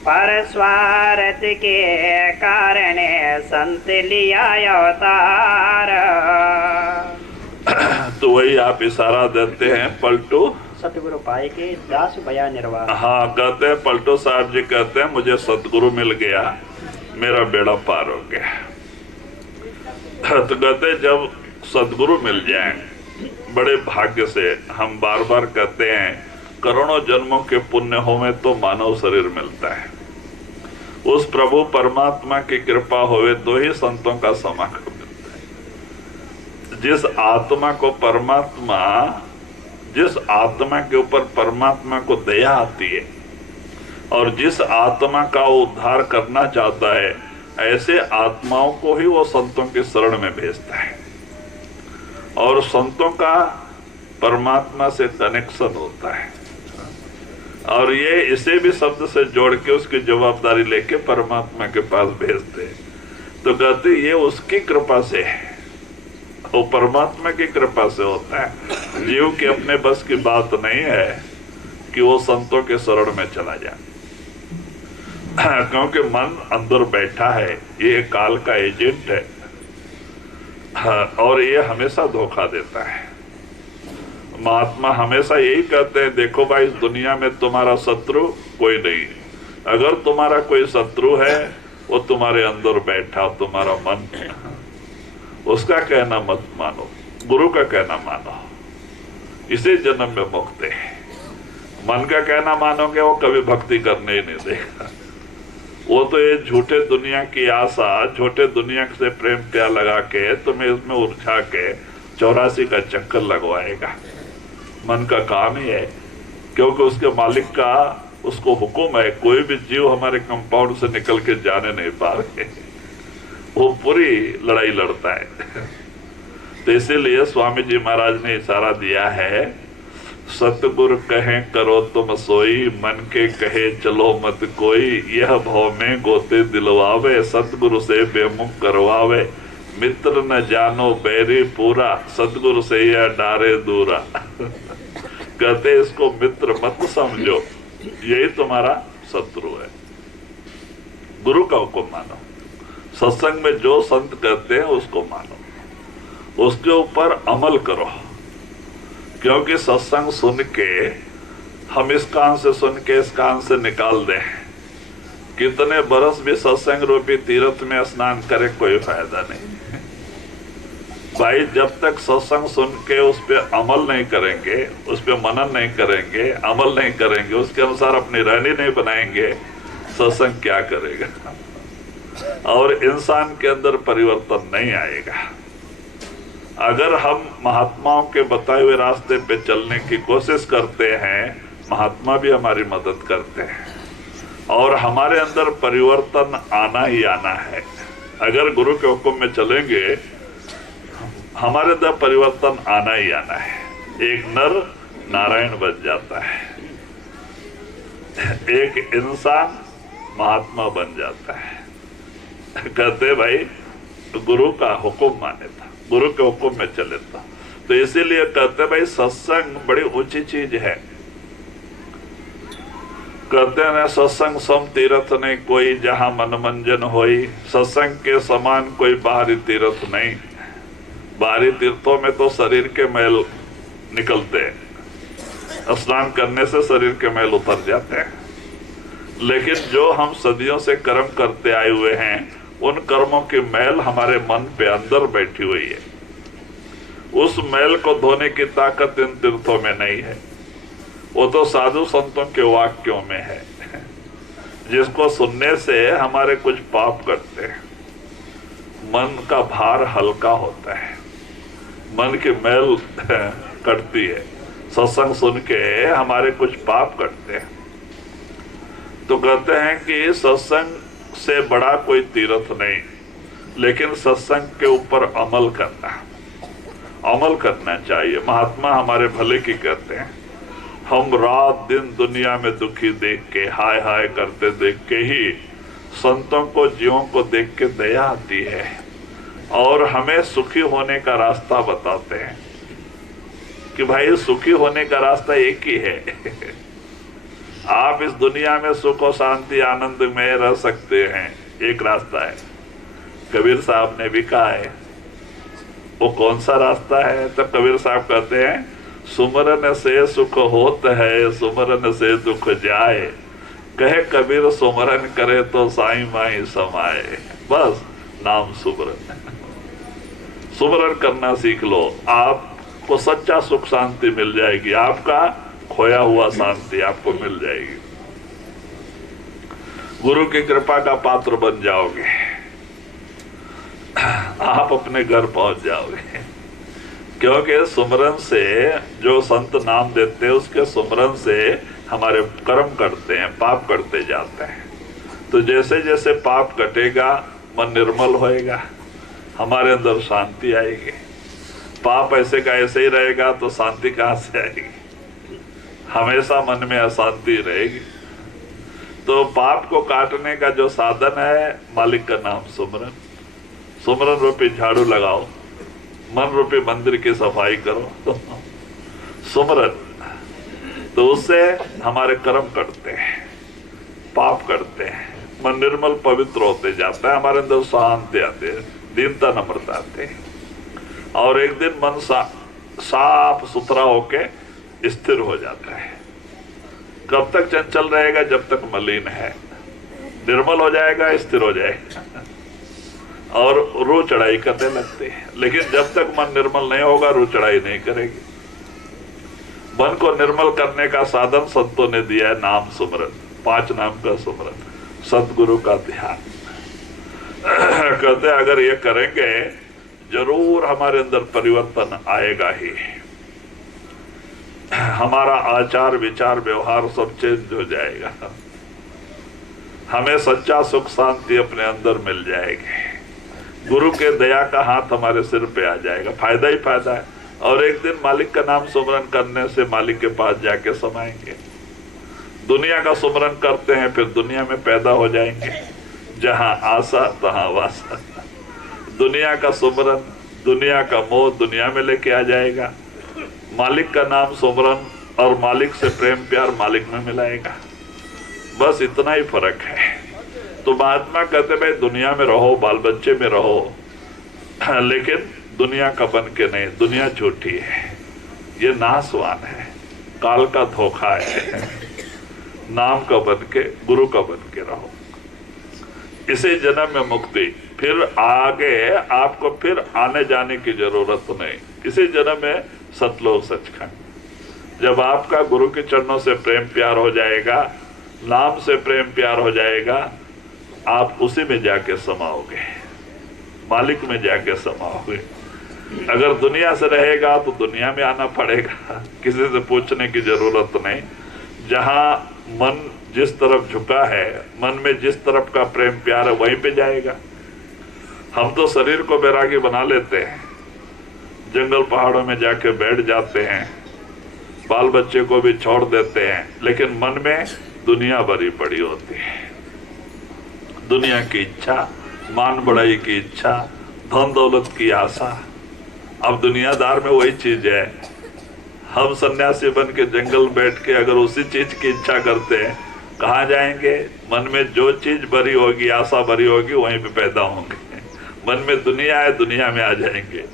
पर स्वार्थ के कारण संत लिया अवतार। तो वही आप इशारा देते हैं, पलटू सतगुरु पाएगे, दास भया निर्वार। हाँ, कहते हैं पलटू साहब जी कहते हैं मुझे सतगुरु मिल गया, मेरा बेड़ा पार हो गया। तो कहते जब सदगुरु मिल जाए बड़े भाग्य से, हम बार बार कहते हैं करोड़ों जन्मों के पुण्य हो में तो मानव शरीर मिलता है। उस प्रभु परमात्मा की कृपा होवे तो ही संतों का समागम मिलता है। जिस आत्मा को परमात्मा, जिस आत्मा के ऊपर परमात्मा को दया आती है और जिस आत्मा का उद्धार करना चाहता है, ऐसे आत्माओं को ही वो संतों के शरण में भेजता है। और संतों का परमात्मा से कनेक्शन होता है, और ये इसे भी शब्द से जोड़ के उसकी जवाबदारी लेके परमात्मा के पास भेजते हैं। तो कहते ये उसकी कृपा से है, वो परमात्मा की कृपा से होता है। जीव के अपने बस की बात नहीं है कि वो संतों के शरण में चला जाए, क्योंकि मन अंदर बैठा है, ये काल का एजेंट है, और ये हमेशा धोखा देता है। महात्मा हमेशा यही कहते हैं, देखो भाई इस दुनिया में तुम्हारा शत्रु कोई नहीं। अगर तुम्हारा कोई शत्रु है वो तुम्हारे अंदर बैठा, तुम्हारा मन। उसका कहना मत मानो, गुरु का कहना मानो, इसी जन्म में मुक्त है। मन का कहना मानोगे वो कभी भक्ति करने ही नहीं देगा। वो तो ये झूठे दुनिया की आशा, झूठे दुनिया से प्रेम प्यार लगा के तुम्हें इसमें उलझा के 84 का चक्कर लगवाएगा। मन का काम ही है, क्योंकि उसके मालिक का उसको हुक्म है, कोई भी जीव हमारे कंपाउंड से निकल के जाने नहीं पा रहे, वो पूरी लड़ाई लड़ता है। तो इसीलिए स्वामी जी महाराज ने इशारा दिया है, सतगुर कहें करो तुम सोई, मन के कहे चलो मत कोई, यह भव में गोते दिलवावे, सतगुरु से बेमुख करवावे, मित्र न जानो बैरी पूरा, सतगुरु से यह डारे दूरा। कहते इसको मित्र मत समझो, यही तुम्हारा शत्रु है। गुरु का हुक्म मानो, सत्संग में जो संत कहते हैं उसको मानो, उसके ऊपर अमल करो। क्योंकि सत्संग सुन के हम इस कान से सुन के इस कान से निकाल दें, कितने बरस भी सत्संग रूपी तीर्थ में स्नान करे कोई फायदा नहीं भाई। जब तक सत्संग सुन के उस पर अमल नहीं करेंगे, उस पर मनन नहीं करेंगे, अमल नहीं करेंगे, उसके अनुसार अपनी रहनी नहीं बनाएंगे, सत्संग क्या करेगा? और इंसान के अंदर परिवर्तन नहीं आएगा। अगर हम महात्माओं के बताए हुए रास्ते पे चलने की कोशिश करते हैं महात्मा भी हमारी मदद करते हैं और हमारे अंदर परिवर्तन आना ही आना है। अगर गुरु के हुक्म में चलेंगे हमारे अंदर परिवर्तन आना ही आना है। एक नर नारायण बन जाता है, एक इंसान महात्मा बन जाता है। कहते भाई गुरु का हुक्म माने था, गुरु के हुक्म में चले था। तो इसीलिए कहते भाई सत्संग बड़ी ऊंची चीज है। कहते हैं सत्संग सम तीर्थ नहीं कोई जहां मनमंजन होई। सत्संग के समान कोई बाहरी तीर्थ नहीं। बाहरी तीर्थों में तो शरीर के मैल निकलते हैं, स्नान करने से शरीर के मैल उतर जाते हैं। लेकिन जो हम सदियों से कर्म करते आए हुए हैं उन कर्मों की मैल हमारे मन पे अंदर बैठी हुई है। उस मैल को धोने की ताकत इन तीर्थों में नहीं है, वो तो साधु संतों के वाक्यों में है, जिसको सुनने से हमारे कुछ पाप कटते हैं, मन का भार हल्का होता है, मन की मैल कटती है। सत्संग सुन के हमारे कुछ पाप कटते हैं। तो कहते हैं कि सत्संग से बड़ा कोई तीर्थ नहीं, लेकिन सत्संग के ऊपर अमल करना चाहिए। महात्मा हमारे भले की कहते हैं। हम रात दिन दुनिया में दुखी देख के हाय हाय करते देख के ही संतों को जीवों को देख के दया आती है और हमें सुखी होने का रास्ता बताते हैं कि भाई सुखी होने का रास्ता एक ही है। आप इस दुनिया में सुख और शांति आनंद में रह सकते हैं, एक रास्ता है। कबीर साहब ने भी कहा है, वो कौन सा रास्ता है? तो कबीर साहब कहते हैं सुमरन से सुख होत है, सुमरन से दुख जाए। कहे कबीर सुमरन करे तो साईं माई समाए। बस नाम सुमरन, सुमरन करना सीख लो, आपको सच्चा सुख शांति मिल जाएगी। आपका खोया हुआ शांति आपको मिल जाएगी। गुरु की कृपा का पात्र बन जाओगे, आप अपने घर पहुंच जाओगे। क्योंकि सुमरन से जो संत नाम देते हैं उसके सुमरन से हमारे कर्म करते हैं, पाप करते जाते हैं। तो जैसे जैसे पाप कटेगा मन निर्मल होएगा, हमारे अंदर शांति आएगी। पाप ऐसे का ऐसे ही रहेगा तो शांति कहाँ से आएगी? हमेशा मन में अशांति रहेगी। तो पाप को काटने का जो साधन है मालिक का नाम सुमरन। सुमरन रूपी झाड़ू लगाओ, मन रूपी मंदिर की सफाई करो। सुमरन तो उससे हमारे कर्म करते हैं, पाप करते हैं, मन निर्मल पवित्र होते जाता है, हमारे अंदर शांति आते हैं, दीनता नम्रता आते हैं और एक दिन मन साफ सुथरा होके स्थिर हो जाता है। कब तक चंचल रहेगा? जब तक मलिन है। निर्मल हो जाएगा, स्थिर हो जाएगा और रू चढ़ाई करने लगते हैं। लेकिन जब तक मन निर्मल नहीं होगा रू चढ़ाई नहीं करेगी। मन को निर्मल करने का साधन संतों ने दिया है नाम सुमरन, 5 नाम का सुमरन, सतगुरु का ध्यान। कहते अगर ये करेंगे जरूर हमारे अंदर परिवर्तन आएगा ही। हमारा आचार विचार व्यवहार सब चेंज हो जाएगा। हमें सच्चा सुख शांति अपने अंदर मिल जाएगी। गुरु के दया का हाथ हमारे सिर पे आ जाएगा, फायदा ही फायदा है। और एक दिन मालिक का नाम सुमरन करने से मालिक के पास जाके समाएंगे। दुनिया का सुमरन करते हैं फिर दुनिया में पैदा हो जाएंगे, जहां आशा तहां वासा। दुनिया का सुमरन, दुनिया का मोह दुनिया में लेके आ जाएगा। मालिक का नाम सुमरन और मालिक से प्रेम प्यार मालिक में मिलाएगा। बस इतना ही फर्क है। तो महात्मा कहते भाई दुनिया में रहो, बाल बच्चे में रहो, लेकिन दुनिया का बन के नहीं। दुनिया झूठी है, ये नासवान है, काल का धोखा है। नाम का बन के, गुरु का बन के रहो। इसी जन्म में मुक्ति, फिर आगे आपको फिर आने जाने की जरूरत नहीं। इसी जन्म में सतलोक सचखंड। जब आपका गुरु के चरणों से प्रेम प्यार हो जाएगा, नाम से प्रेम प्यार हो जाएगा, आप उसी में जाके समाओगे, मालिक में जाके समाओगे। अगर दुनिया से रहेगा तो दुनिया में आना पड़ेगा, किसी से पूछने की जरूरत नहीं। जहां मन जिस तरफ झुका है, मन में जिस तरफ का प्रेम प्यार है वहीं पे जाएगा। हम तो शरीर को बैरागी बना लेते हैं, जंगल पहाड़ों में जाके बैठ जाते हैं, बाल बच्चे को भी छोड़ देते हैं, लेकिन मन में दुनिया भरी पड़ी होती है। दुनिया की इच्छा, मान बढ़ाई की इच्छा, धन दौलत की आशा। अब दुनियादार में वही चीज है। हम सन्यासी बन के जंगल बैठ के अगर उसी चीज की इच्छा करते हैं, कहाँ जाएंगे? मन में जो चीज भरी होगी, आशा भरी होगी, वहीं पे पैदा होंगे। मन में दुनिया है, दुनिया में आ जाएंगे।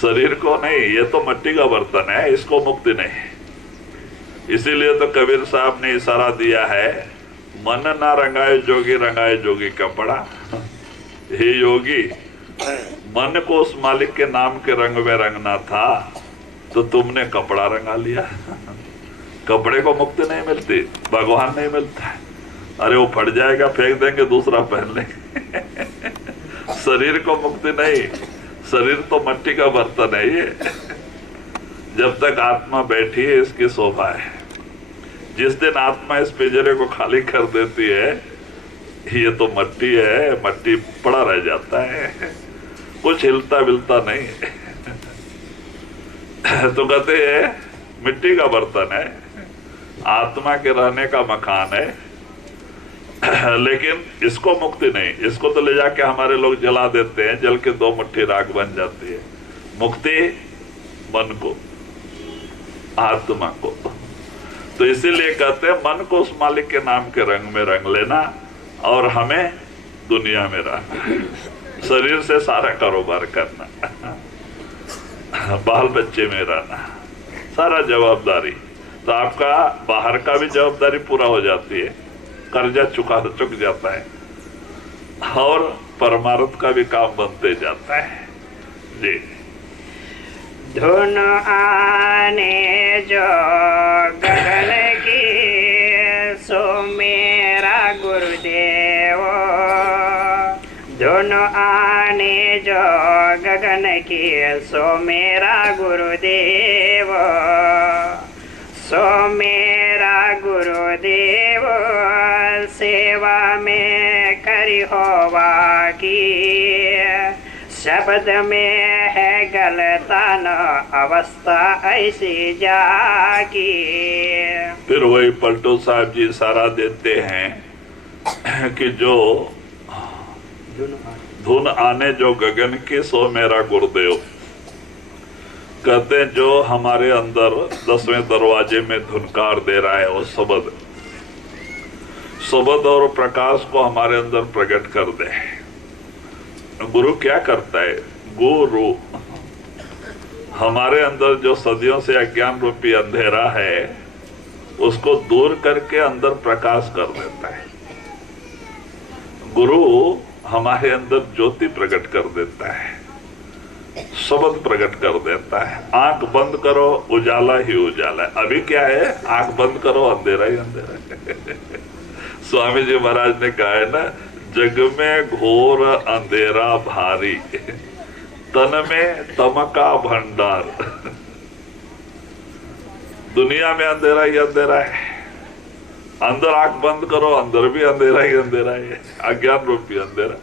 शरीर को नहीं, ये तो मिट्टी का बर्तन है, इसको मुक्ति नहीं। इसीलिए तो कबीर साहब ने इशारा दिया है, मन ना रंगाए जोगी, रंगाए जोगी कपड़ा। हे योगी, मन को उस मालिक के नाम के रंग में रंगना था, तो तुमने कपड़ा रंगा लिया। कपड़े को मुक्ति नहीं मिलती, भगवान नहीं मिलता है। अरे वो फट जाएगा, फेंक देंगे, दूसरा पहन लेंगे। शरीर को मुक्ति नहीं, शरीर तो मिट्टी का बर्तन है ये। जब तक आत्मा बैठी है, इसकी शोभा है। जिस दिन आत्मा इस पिंजरे को खाली कर देती है, ये तो मिट्टी है, मिट्टी पड़ा रह जाता है, कुछ हिलता विलता नहीं। तो कहते हैं मिट्टी का बर्तन है, आत्मा के रहने का मकान है, लेकिन इसको मुक्ति नहीं। इसको तो ले जाके हमारे लोग जला देते हैं, जल के 2 मुट्ठी राख बन जाती है। मुक्ति मन को, आत्मा को। तो इसीलिए कहते हैं मन को उस मालिक के नाम के रंग में रंग लेना, और हमें दुनिया में रहना, शरीर से सारा कारोबार करना, बाल बच्चे में रहना, सारा जवाबदारी। तो आपका बाहर का भी जवाबदारी पूरा हो जाती है, कर्जा चुक जाता है, और परमार्थ का भी काम बनते जाता है। जी। धुन आने जो गगन की, सो मेरा गुरुदेव। धुन आने जो गगन की, सो मेरा गुरुदेव। सो मेरा गुरुदेव, सेवा में करी होवा की। शब्द में है गलता न अवस्था ऐसी जाकी। फिर वही पलटू साहब जी इशारा देते हैं कि जो धुन आने जो गगन की, सो मेरा गुरुदेव। कहते हैं जो हमारे अंदर 10वें दरवाजे में धुनकार दे रहा है, वो शब्द और प्रकाश को हमारे अंदर प्रकट कर दे। गुरु क्या करता है? गुरु हमारे अंदर जो सदियों से अज्ञान रूपी अंधेरा है, उसको दूर करके अंदर प्रकाश कर देता है। गुरु हमारे अंदर ज्योति प्रकट कर देता है, शब्द प्रकट कर देता है। आंख बंद करो, उजाला ही उजाला है। अभी क्या है? आंख बंद करो, अंधेरा ही अंधेरा है। स्वामी जी महाराज ने कहा है ना, जग में घोर अंधेरा भारी, तन में तम का भंडार। दुनिया में अंधेरा ही अंधेरा है। अंदर आंख बंद करो, अंदर भी अंधेरा ही अंधेरा है, अज्ञान रूपी अंधेरा।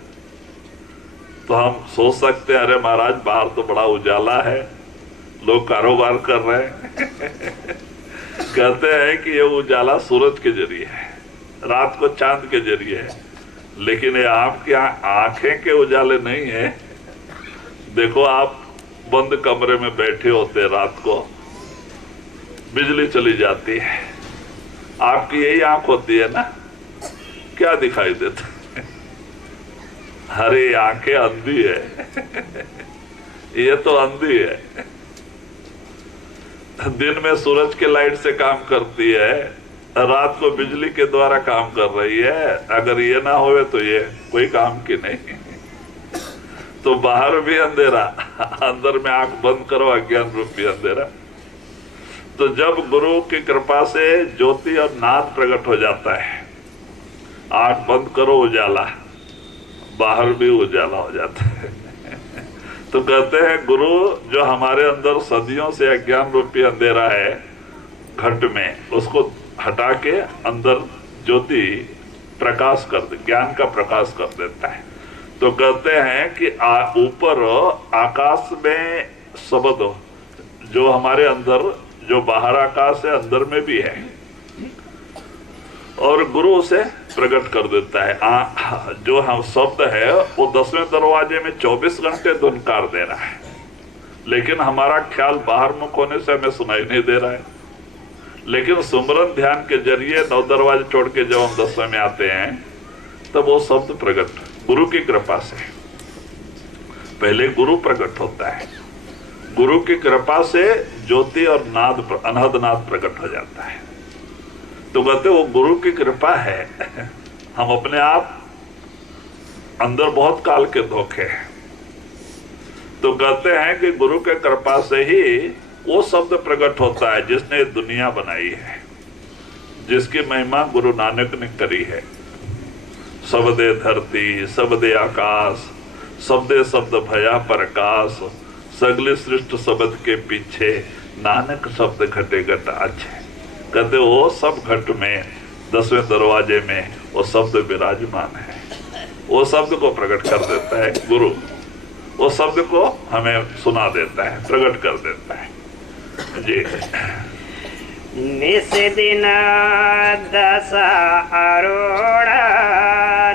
तो हम सोच सकते हैं, अरे महाराज बाहर तो बड़ा उजाला है, लोग कारोबार कर रहे हैं। कहते हैं कि ये उजाला सूरज के जरिए है, रात को चांद के जरिए है, लेकिन ये आपकी आंखें के उजाले नहीं है। देखो, आप बंद कमरे में बैठे होते, रात को बिजली चली जाती है, आपकी यही आंख होती है ना, क्या दिखाई देता? अरे आंखें अंधी है। ये तो अंधी है। दिन में सूरज के लाइट से काम करती है, रात को बिजली के द्वारा काम कर रही है। अगर ये ना होवे तो ये कोई काम की नहीं। तो बाहर भी अंधेरा, अंदर में आंख बंद करो, अज्ञान रूपी अंधेरा। तो जब गुरु की कृपा से ज्योति और नाद प्रकट हो जाता है, आंख बंद करो, उजाला, बाहर भी उजाला हो जाता है। तो कहते हैं गुरु जो हमारे अंदर सदियों से अज्ञान रूपी अंधेरा है, घट में उसको हटा के अंदर ज्योति प्रकाश कर दे, ज्ञान का प्रकाश कर देता है। तो कहते हैं कि ऊपर आकाश में शब्द जो हमारे अंदर, जो बाहर आकाश है अंदर में भी है, और गुरु उसे प्रकट कर देता है। जो हम शब्द है वो 10वें दरवाजे में 24 घंटे धुनकार दे रहा है, लेकिन हमारा ख्याल बाहर मुख होने से हमें सुनाई नहीं दे रहा है। लेकिन सुमरन ध्यान के जरिए 9 दरवाजे छोड़ के जब हम 10वें में आते हैं तब वो शब्द प्रकट गुरु की कृपा से, पहले गुरु प्रकट होता है, गुरु की कृपा से ज्योति और नाद, अनहद नाद प्रकट हो जाता है। तो कहते वो गुरु की कृपा है। हम अपने आप अंदर बहुत काल के धोखे हैं। तो कहते हैं कि गुरु के कृपा से ही वो शब्द प्रकट होता है जिसने दुनिया बनाई है, जिसकी महिमा गुरु नानक ने करी है। शब्दे धरती शब्दे आकाश, शब्दे शब्द भया प्रकाश, सगले सृष्ट शब्द के पीछे नानक शब्द घटे घट अच्छे। कहते वो सब घट में 10वें दरवाजे में वो शब्द विराजमान है, वो शब्द को प्रकट कर देता है गुरु, वो शब्द को हमें सुना देता है, प्रकट कर देता है जी। निस दिन 10 अरोड़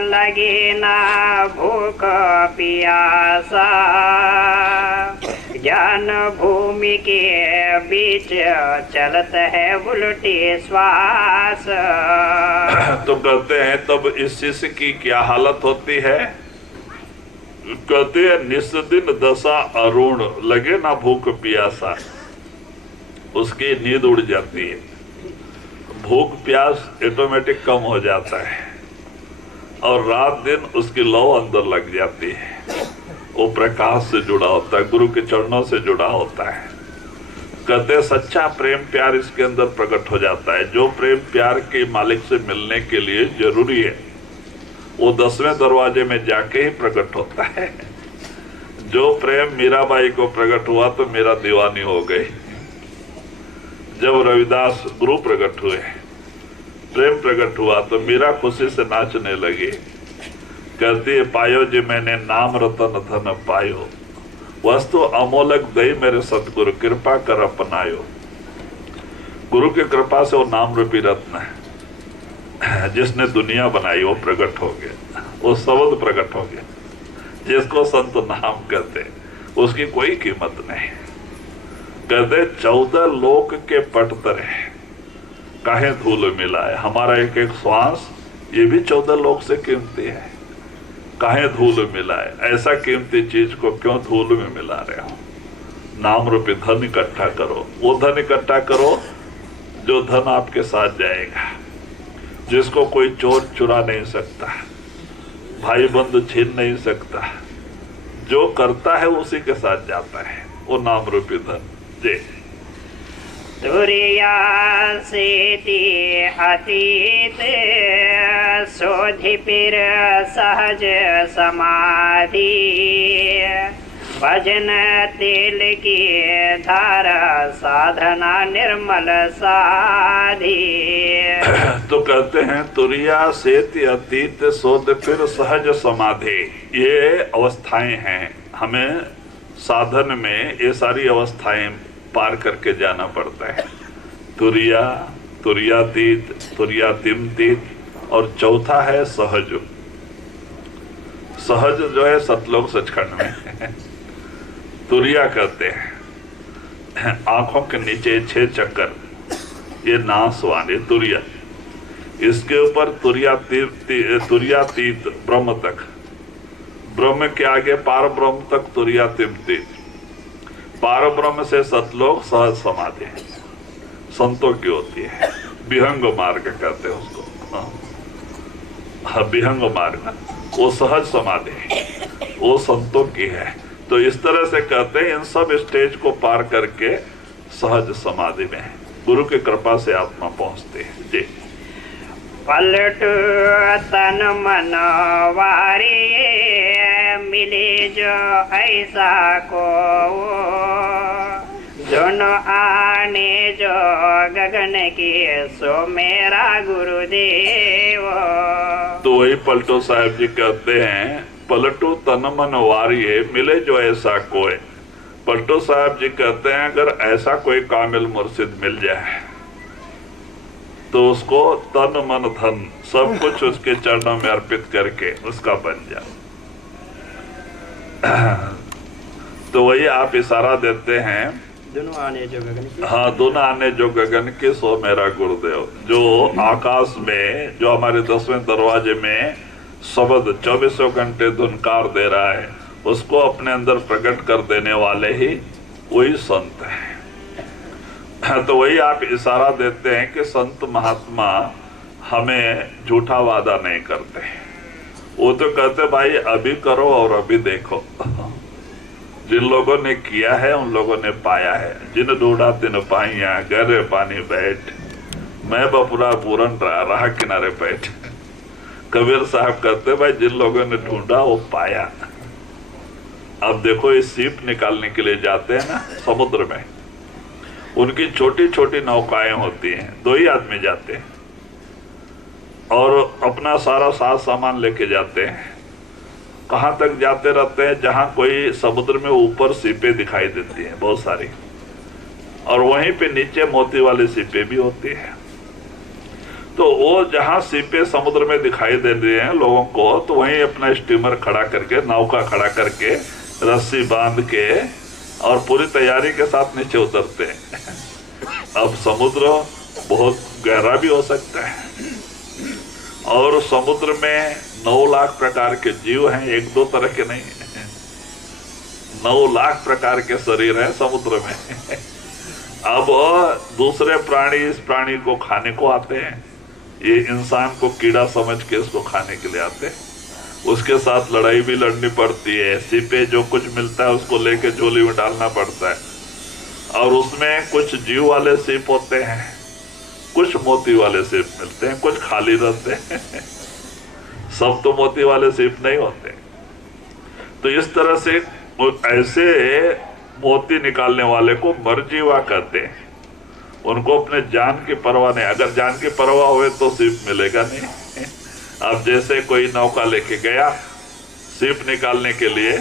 लगे ना भूख पियासा, ज्ञान भूमि के बीच चलत है उल्टी श्वास। तो कहते हैं तब इस शिष्य की क्या हालत होती है? कहते हैं निस दिन 10 अरुण लगे ना भूख पियासा, उसकी नींद उड़ जाती है, भूख प्यास ऑटोमेटिक कम हो जाता है, और रात दिन उसकी लौ अंदर लग जाती है। वो प्रकाश से जुड़ा होता है, गुरु के चरणों से जुड़ा होता है। कहते सच्चा प्रेम प्यार इसके अंदर प्रकट हो जाता है। जो प्रेम प्यार के मालिक से मिलने के लिए जरूरी है वो 10वें दरवाजे में जाके ही प्रकट होता है। जो प्रेम मीराबाई को प्रकट हुआ तो मेरा दीवानी हो गई। जब रविदास गुरु प्रकट हुए, प्रेम प्रकट हुआ तो मीरा खुशी से नाचने लगी। कहती है पायो जी मैंने नाम रतन धन पायो, वस्तु अमोलक दई मेरे सतगुरु कृपा कर अपनायो। गुरु की कृपा से वो नाम रूपी रत्न है जिसने दुनिया बनाई, वो प्रकट हो गया, वो शब्द प्रकट हो गया, जिसको संत नाम कहते उसकी कोई कीमत नहीं। कहते 14 लोक के पट तरे काहे धूल मिला है। हमारा एक एक श्वास ये भी 14 लोक से कीमती है, काहे धूल मिला है। ऐसा कीमती चीज को क्यों धूल में मिला रहे हो? नाम रूपी धन इकट्ठा करो, वो धन इकट्ठा करो जो धन आपके साथ जाएगा, जिसको कोई चोर चुरा नहीं सकता, भाई बंधु छीन नहीं सकता, जो करता है उसी के साथ जाता है, वो नाम रूपी धन जी। तुरिया सीति अतीत सोधि फिर सहज समाधि, भजन तेल की धारा साधना निर्मल साधी। तो कहते हैं तुरिया सेति अतीत शोध फिर सहज समाधि, ये अवस्थाएं हैं। हमें साधन में ये सारी अवस्थाएं पार करके जाना पड़ता है। तुरिया, तुरियातीत, तुरियातिमतीत, और चौथा है सहज। सहज जो है सतलोक सचखंड में तुरिया कहते हैं। आंखों के नीचे 6 चक्कर, ये नासवान तुरिया, इसके ऊपर तुरियातीत ब्रह्म तक, ब्रह्म के आगे पार ब्रह्म तक तुरियातिमतीत, पार ब्रह्म से सतलोक सहज समाधि संतों की होती है। विहंग मार्ग कहते हैं उसको, विहंग मार्ग, वो सहज समाधि वो संतों की है। तो इस तरह से कहते हैं इन सब स्टेज को पार करके सहज समाधि में गुरु की कृपा से आत्मा पहुंचते हैं जी। पलट तन मन वारी मिले जो ऐसा को, दोनों आने जो गगन की सो मेरा गुरुदेव। तो वही पलटू साहब जी कहते हैं, पलटू तन मन वारिये मिले जो ऐसा कोई। पलटू साहब जी कहते हैं अगर ऐसा कोई कामिल मुर्शिद मिल जाए तो उसको तन मन धन सब कुछ उसके चरणों में अर्पित करके उसका बन जाए। तो वही आप इशारा देते हैं, दोनों आने जो गगन की, हाँ दोनों आने जो गगन के सो मेरा गुरुदेव। जो आकाश में, जो हमारे 10वें दरवाजे में शब्द 24 घंटे धुनकार दे रहा है, उसको अपने अंदर प्रकट कर देने वाले ही वही संत है। तो वही आप इशारा देते हैं कि संत महात्मा हमें झूठा वादा नहीं करते। वो तो कहते भाई अभी करो और अभी देखो। जिन लोगों ने किया है उन लोगों ने पाया है। जिन ढूंढा तिन पाइया गहरे पानी बैठ, मैं बपुरा पूरन राह किनारे बैठ। कबीर साहब कहते भाई जिन लोगों ने ढूंढा वो पाया। अब देखो ये सीप निकालने के लिए जाते हैं ना समुद्र में, उनकी छोटी छोटी नौकाएं होती हैं, 2 ही आदमी जाते हैं और अपना सारा साथ सामान लेके जाते हैं। कहाँ तक जाते रहते हैं, जहां कोई समुद्र में ऊपर सीपें दिखाई देती हैं बहुत सारी, और वहीं पे नीचे मोती वाली सीपें भी होती हैं। तो वो जहां सीपें समुद्र में दिखाई दे रही हैं लोगों को, तो वहीं अपना स्टीमर खड़ा करके, नौका खड़ा करके, रस्सी बांध के और पूरी तैयारी के साथ नीचे उतरते हैं। अब समुद्र बहुत गहरा भी हो सकता है और समुद्र में 9 लाख प्रकार के जीव हैं, 1-2 तरह के नहीं, 9 लाख प्रकार के शरीर हैं समुद्र में। अब दूसरे प्राणी इस प्राणी को खाने को आते हैं, ये इंसान को कीड़ा समझ के इसको खाने के लिए आते हैं। उसके साथ लड़ाई भी लड़नी पड़ती है, सीपे जो कुछ मिलता है उसको लेके झोली में डालना पड़ता है। और उसमें कुछ जीव वाले सीप होते हैं, कुछ मोती वाले सीप मिलते हैं, कुछ खाली रहते हैं। सब तो मोती वाले सीप नहीं होते। तो इस तरह से ऐसे मोती निकालने वाले को मरजीवा कहते हैं। उनको अपने जान की परवाह नहीं, अगर जान की परवाह हुए तो सीप मिलेगा नहीं। अब जैसे कोई नौका लेके गया सीप निकालने के लिए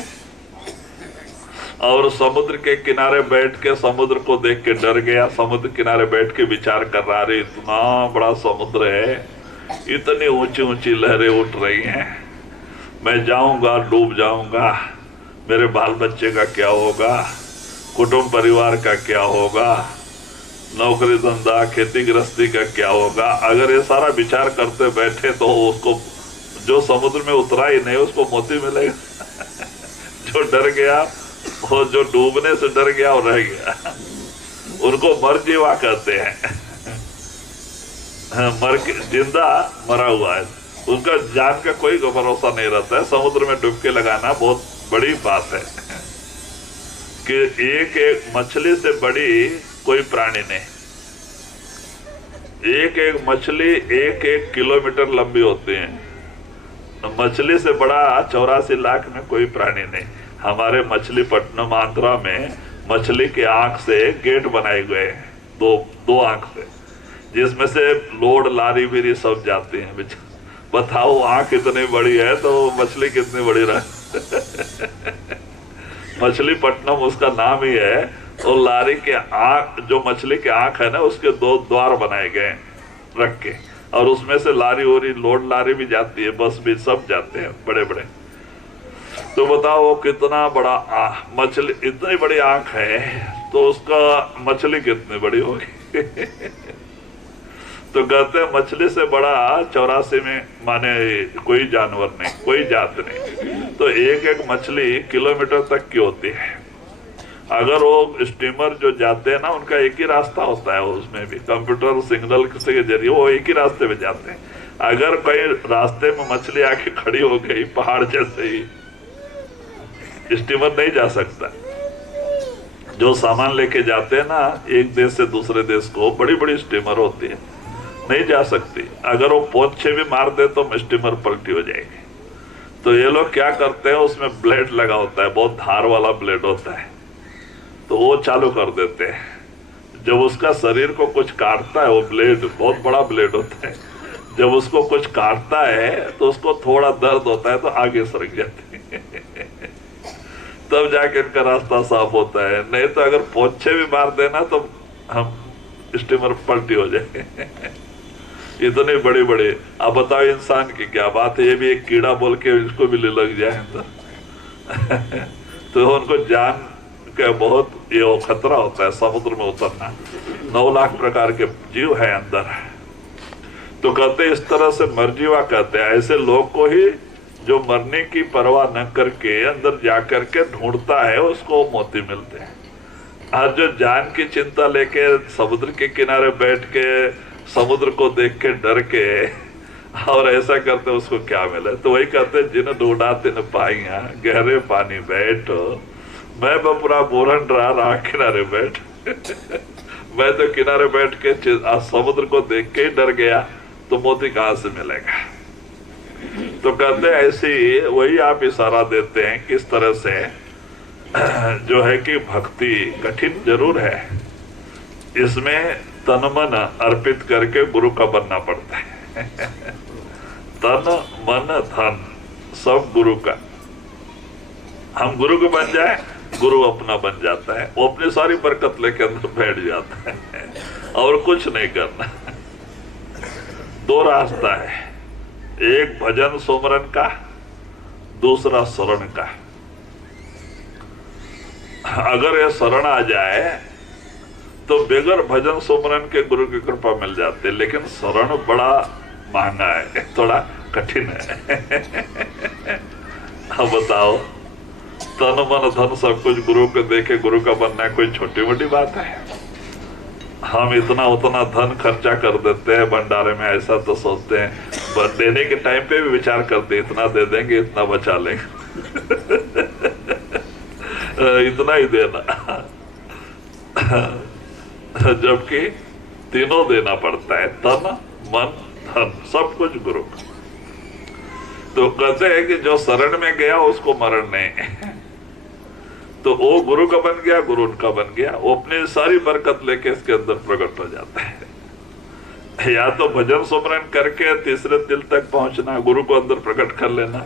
और समुद्र के किनारे बैठ के समुद्र को देख के डर गया, समुद्र किनारे बैठ के विचार कर रहा है इतना बड़ा समुद्र है, इतनी ऊंची ऊंची लहरें उठ रही हैं, मैं जाऊंगा डूब जाऊंगा, मेरे बाल बच्चे का क्या होगा, कुटुंब परिवार का क्या होगा, नौकरी धंधा खेती गृहस्थी का क्या होगा। अगर ये सारा विचार करते बैठे तो उसको जो समुद्र में उतरा ही नहीं उसको मोती मिलेगा। जो डर गया वो जो डूबने से डर गया और रह गया, उनको मरजीवा कहते हैं। मर के जिंदा मरा हुआ है, उनका जान का कोई भरोसा नहीं रहता है। समुद्र में डुबकी लगाना बहुत बड़ी बात है कि एक एक मछली से बड़ी कोई प्राणी नहीं। एक एक मछली 1-1 किलोमीटर लंबी होती है। मछली से बड़ा 84 लाख में कोई प्राणी नहीं। हमारे मछलीपट्टनम आंध्रा में मछली के आंख से गेट बनाए गए हैं, दो आंख से, जिसमें से लोड लारी बीरी सब जाते हैं। बताओ आंख इतनी बड़ी है तो मछली कितनी बड़ी रहे। मछलीपट्टनम उसका नाम ही है। और लारी के आंख, जो मछली के आंख है ना, उसके 2 द्वार बनाए गए रख के, और उसमें से लारी ओरी लोड लारी भी जाती है, बस भी सब जाते हैं बड़े बड़े। तो बताओ कितना बड़ा मछली, इतनी बड़ी आंख है तो उसका मछली कितनी बड़ी होगी। तो कहते हैं मछली से बड़ा 84 में माने कोई जानवर नहीं, कोई जात नहीं। तो एक एक मछली किलोमीटर तक की होती है। अगर वो स्टीमर जो जाते हैं ना, उनका एक ही रास्ता होता है, उसमें भी कंप्यूटर सिग्नल के जरिए वो एक ही रास्ते में जाते हैं। अगर कोई रास्ते में मछली आके खड़ी हो गई पहाड़ जैसे ही, स्टीमर नहीं जा सकता। जो सामान लेके जाते हैं ना एक देश से दूसरे देश को, बड़ी बड़ी स्टीमर होती है, नहीं जा सकती। अगर वो पोंछे भी मार दे तो स्टीमर पलटी हो जाएगी। तो ये लोग क्या करते हैं, उसमें ब्लेड लगा होता है, बहुत धार वाला ब्लेड होता है। तो वो चालू कर देते हैं। जब उसका शरीर को कुछ काटता है, वो ब्लेड बहुत बड़ा ब्लेड होता है, जब उसको कुछ काटता है तो उसको थोड़ा दर्द होता है तो आगे सरक जाते हैं तब जाके इनका रास्ता साफ होता है। नहीं तो अगर पोछे भी मार देना तो हम स्टीमर पलटी हो जाए इतने बड़े बड़े। अब बताओ इंसान की क्या बात है, ये भी एक कीड़ा बोल के इसको भी ले लग जाए तो उनको जान का बहुत ये खतरा होता है समुद्र में उतरना। 9 लाख प्रकार के जीव है अंदर। तो कहते इस तरह से मरजीवा कहते हैं ऐसे लोग को ही जो मरने की परवाह न करके अंदर जा करके ढूंढता है उसको मोती मिलते हैं। आज जो जान की चिंता लेके समुद्र के किनारे बैठ के समुद्र को देख के डर के और ऐसा करते उसको क्या मिले। तो वही कहते जिन्हें ढूंढा तिन पाइया गहरे पानी बैठो, मैं बपुरा बोरन रहा किनारे बैठ मैं तो किनारे बैठ के समुद्र को देख के ही डर गया तो मोती कहां से मिलेगा। तो कहते ऐसे ही वही आप इशारा देते हैं किस तरह से जो है कि भक्ति कठिन जरूर है, इसमें तन मन अर्पित करके गुरु का बनना पड़ता है तन मन धन सब गुरु का। हम गुरु को बन जाए, गुरु अपना बन जाता है, वो अपनी सारी बरकत लेके अंदर बैठ जाता है और कुछ नहीं करना। 2 रास्ता है, एक भजन सुमरन का, दूसरा शरण का। अगर ये शरण आ जाए तो बगैर भजन सुमरन के गुरु की कृपा मिल जाती है, लेकिन शरण बड़ा महंगा है, थोड़ा कठिन है अब बताओ, तन मन धन सब कुछ गुरु को देके गुरु का बनना कोई छोटी मोटी बात है। हम इतना उतना धन खर्चा कर देते हैं भंडारे में, ऐसा तो सोचते हैं, देने के टाइम पे भी विचार करते इतना दे देंगे इतना बचा लेंगे इतना ही देना जबकि तीनों देना पड़ता है, तन मन धन सब कुछ गुरु। तो कहते हैं कि जो शरण में गया उसको मरण नहीं तो वो गुरु का बन गया, गुरु उनका बन गया, वो अपनी सारी बरकत लेके इसके अंदर प्रकट हो जाता है। या तो भजन सुमरन करके तीसरे दिल तक पहुंचना, गुरु को अंदर प्रकट कर लेना,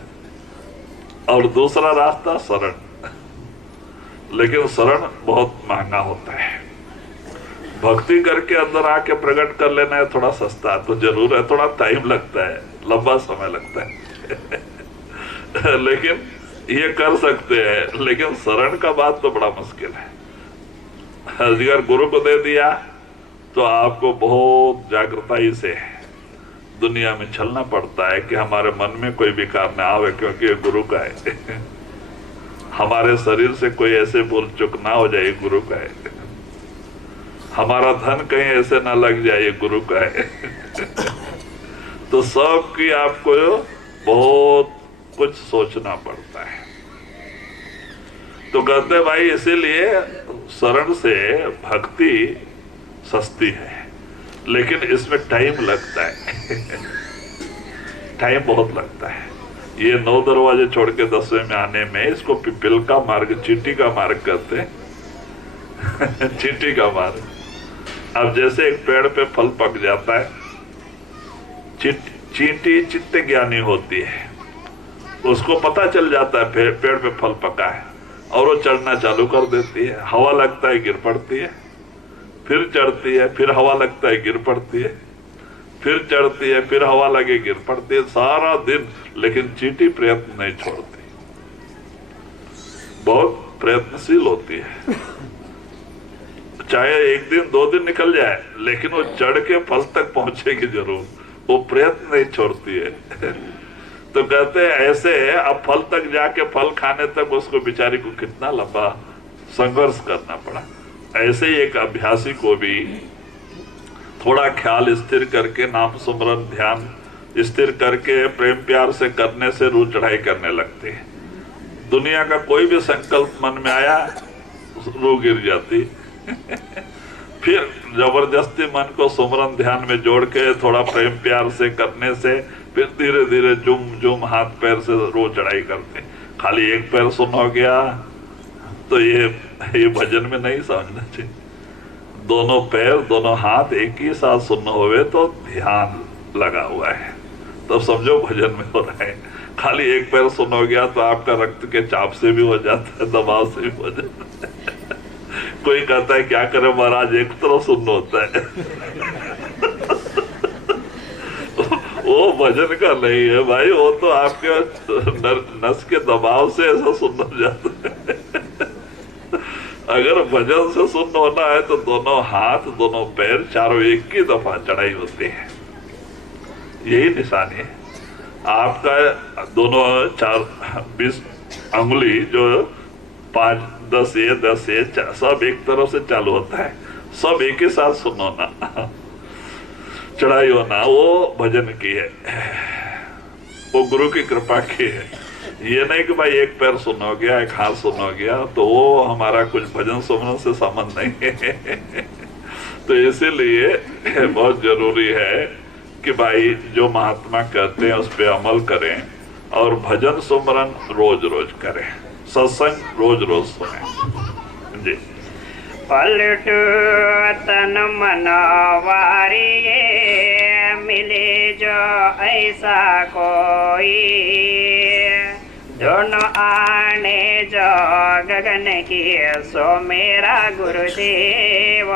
और दूसरा रास्ता शरण। लेकिन शरण बहुत महंगा होता है, भक्ति करके अंदर आके प्रकट कर लेना है थोड़ा सस्ता तो जरूर है, थोड़ा टाइम लगता है, लंबा समय लगता है लेकिन ये कर सकते हैं। लेकिन शरण का बात तो बड़ा मुश्किल है। अगर गुरु को दे दिया तो आपको बहुत जागृताई से दुनिया में चलना पड़ता है कि हमारे मन में कोई विकार न आवे, क्योंकि ये गुरु का है हमारे शरीर से कोई ऐसे बोल चुक ना हो जाए, गुरु का है। हमारा धन कहीं ऐसे ना लग जाए, गुरु का है तो सब की आपको बहुत कुछ सोचना पड़ता है। तो कहते भाई इसीलिए शरण से भक्ति सस्ती है, लेकिन इसमें टाइम लगता है टाइम बहुत लगता है। ये 9 दरवाजे छोड़ के 10वें में आने में इसको पिपल का मार्ग, चींटी का मार्ग कहते हैं चींटी का मार्ग। अब जैसे एक पेड़ पे फल पक जाता है, चींटी चित्त ज्ञानी होती है, उसको पता चल जाता है पेड़ पे फल पका है, और वो चढ़ना चालू कर देती है। हवा लगता है गिर पड़ती है, फिर चढ़ती है, फिर हवा लगता है गिर पड़ती है, फिर चढ़ती है, फिर हवा लगे गिर पड़ती है, सारा दिन। लेकिन चींटी प्रयत्न नहीं छोड़ती, बहुत प्रयत्नशील होती है। चाहे 1 दिन 2 दिन निकल जाए, लेकिन वो चढ़ के फल तक पहुंचेगी जरूर, वो प्रयत्न नहीं छोड़ती है तो कहते हैं ऐसे अब फल तक जाके फल खाने तक उसको बेचारी को कितना लंबा संघर्ष करना पड़ा। ऐसे ही एक अभ्यासी को भी थोड़ा ख्याल स्थिर करके, नाम सुमरन ध्यान स्थिर करके प्रेम प्यार से करने से रूह चढ़ाई करने लगते हैं। दुनिया का कोई भी संकल्प मन में आया, रूह गिर जाती फिर जबरदस्ती मन को सुमरन ध्यान में जोड़ के थोड़ा प्रेम प्यार से करने से फिर धीरे धीरे जुम जुम हाथ पैर से रोज चढ़ाई करते। खाली एक पैर सुन हो गया तो ये ये भजन में नहीं समझना चाहिए। दोनों पैर दोनों हाथ एक ही साथ सुन्न होवे तो ध्यान लगा हुआ है, तो समझो भजन में हो रहा है। खाली एक पैर सुन्न हो गया तो आपका रक्त के चाप से भी हो जाता है, दबाव से भी हो जाता है। कोई कहता है क्या करे महाराज, एक तरफ सुन्न होता है। वो भजन का नहीं है भाई, वो तो आपके नस के दबाव से ऐसा सुन्न हो जाता है। अगर भजन से सुन्न होना है तो दोनों हाथ दोनों पैर चारों एक ही दफा चढ़ाई होती है, यही निशानी है। आपका दोनों 20 अंगुली जो 5 10 ये 10 ये सब एक तरफ से चालू होता है, सब एक ही साथ सुन्न होना, चढ़ाई होना, वो भजन की है, वो गुरु की कृपा की है। ये नहीं कि भाई एक पैर सुन्न हो गया एक हाथ सुन्न हो गया तो वो हमारा कुछ भजन सुनने से संबंध नहीं है। तो इसीलिए बहुत जरूरी है कि भाई जो महात्मा कहते हैं उस पे अमल करें और भजन सुमरन रोज रोज करें, सत्संग रोज रोज सुने जी। पलटू तन मनवारी मिले जो ऐसा कोई, दोनों आने जो गगन की सो मेरा गुरुदेव।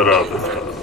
राधा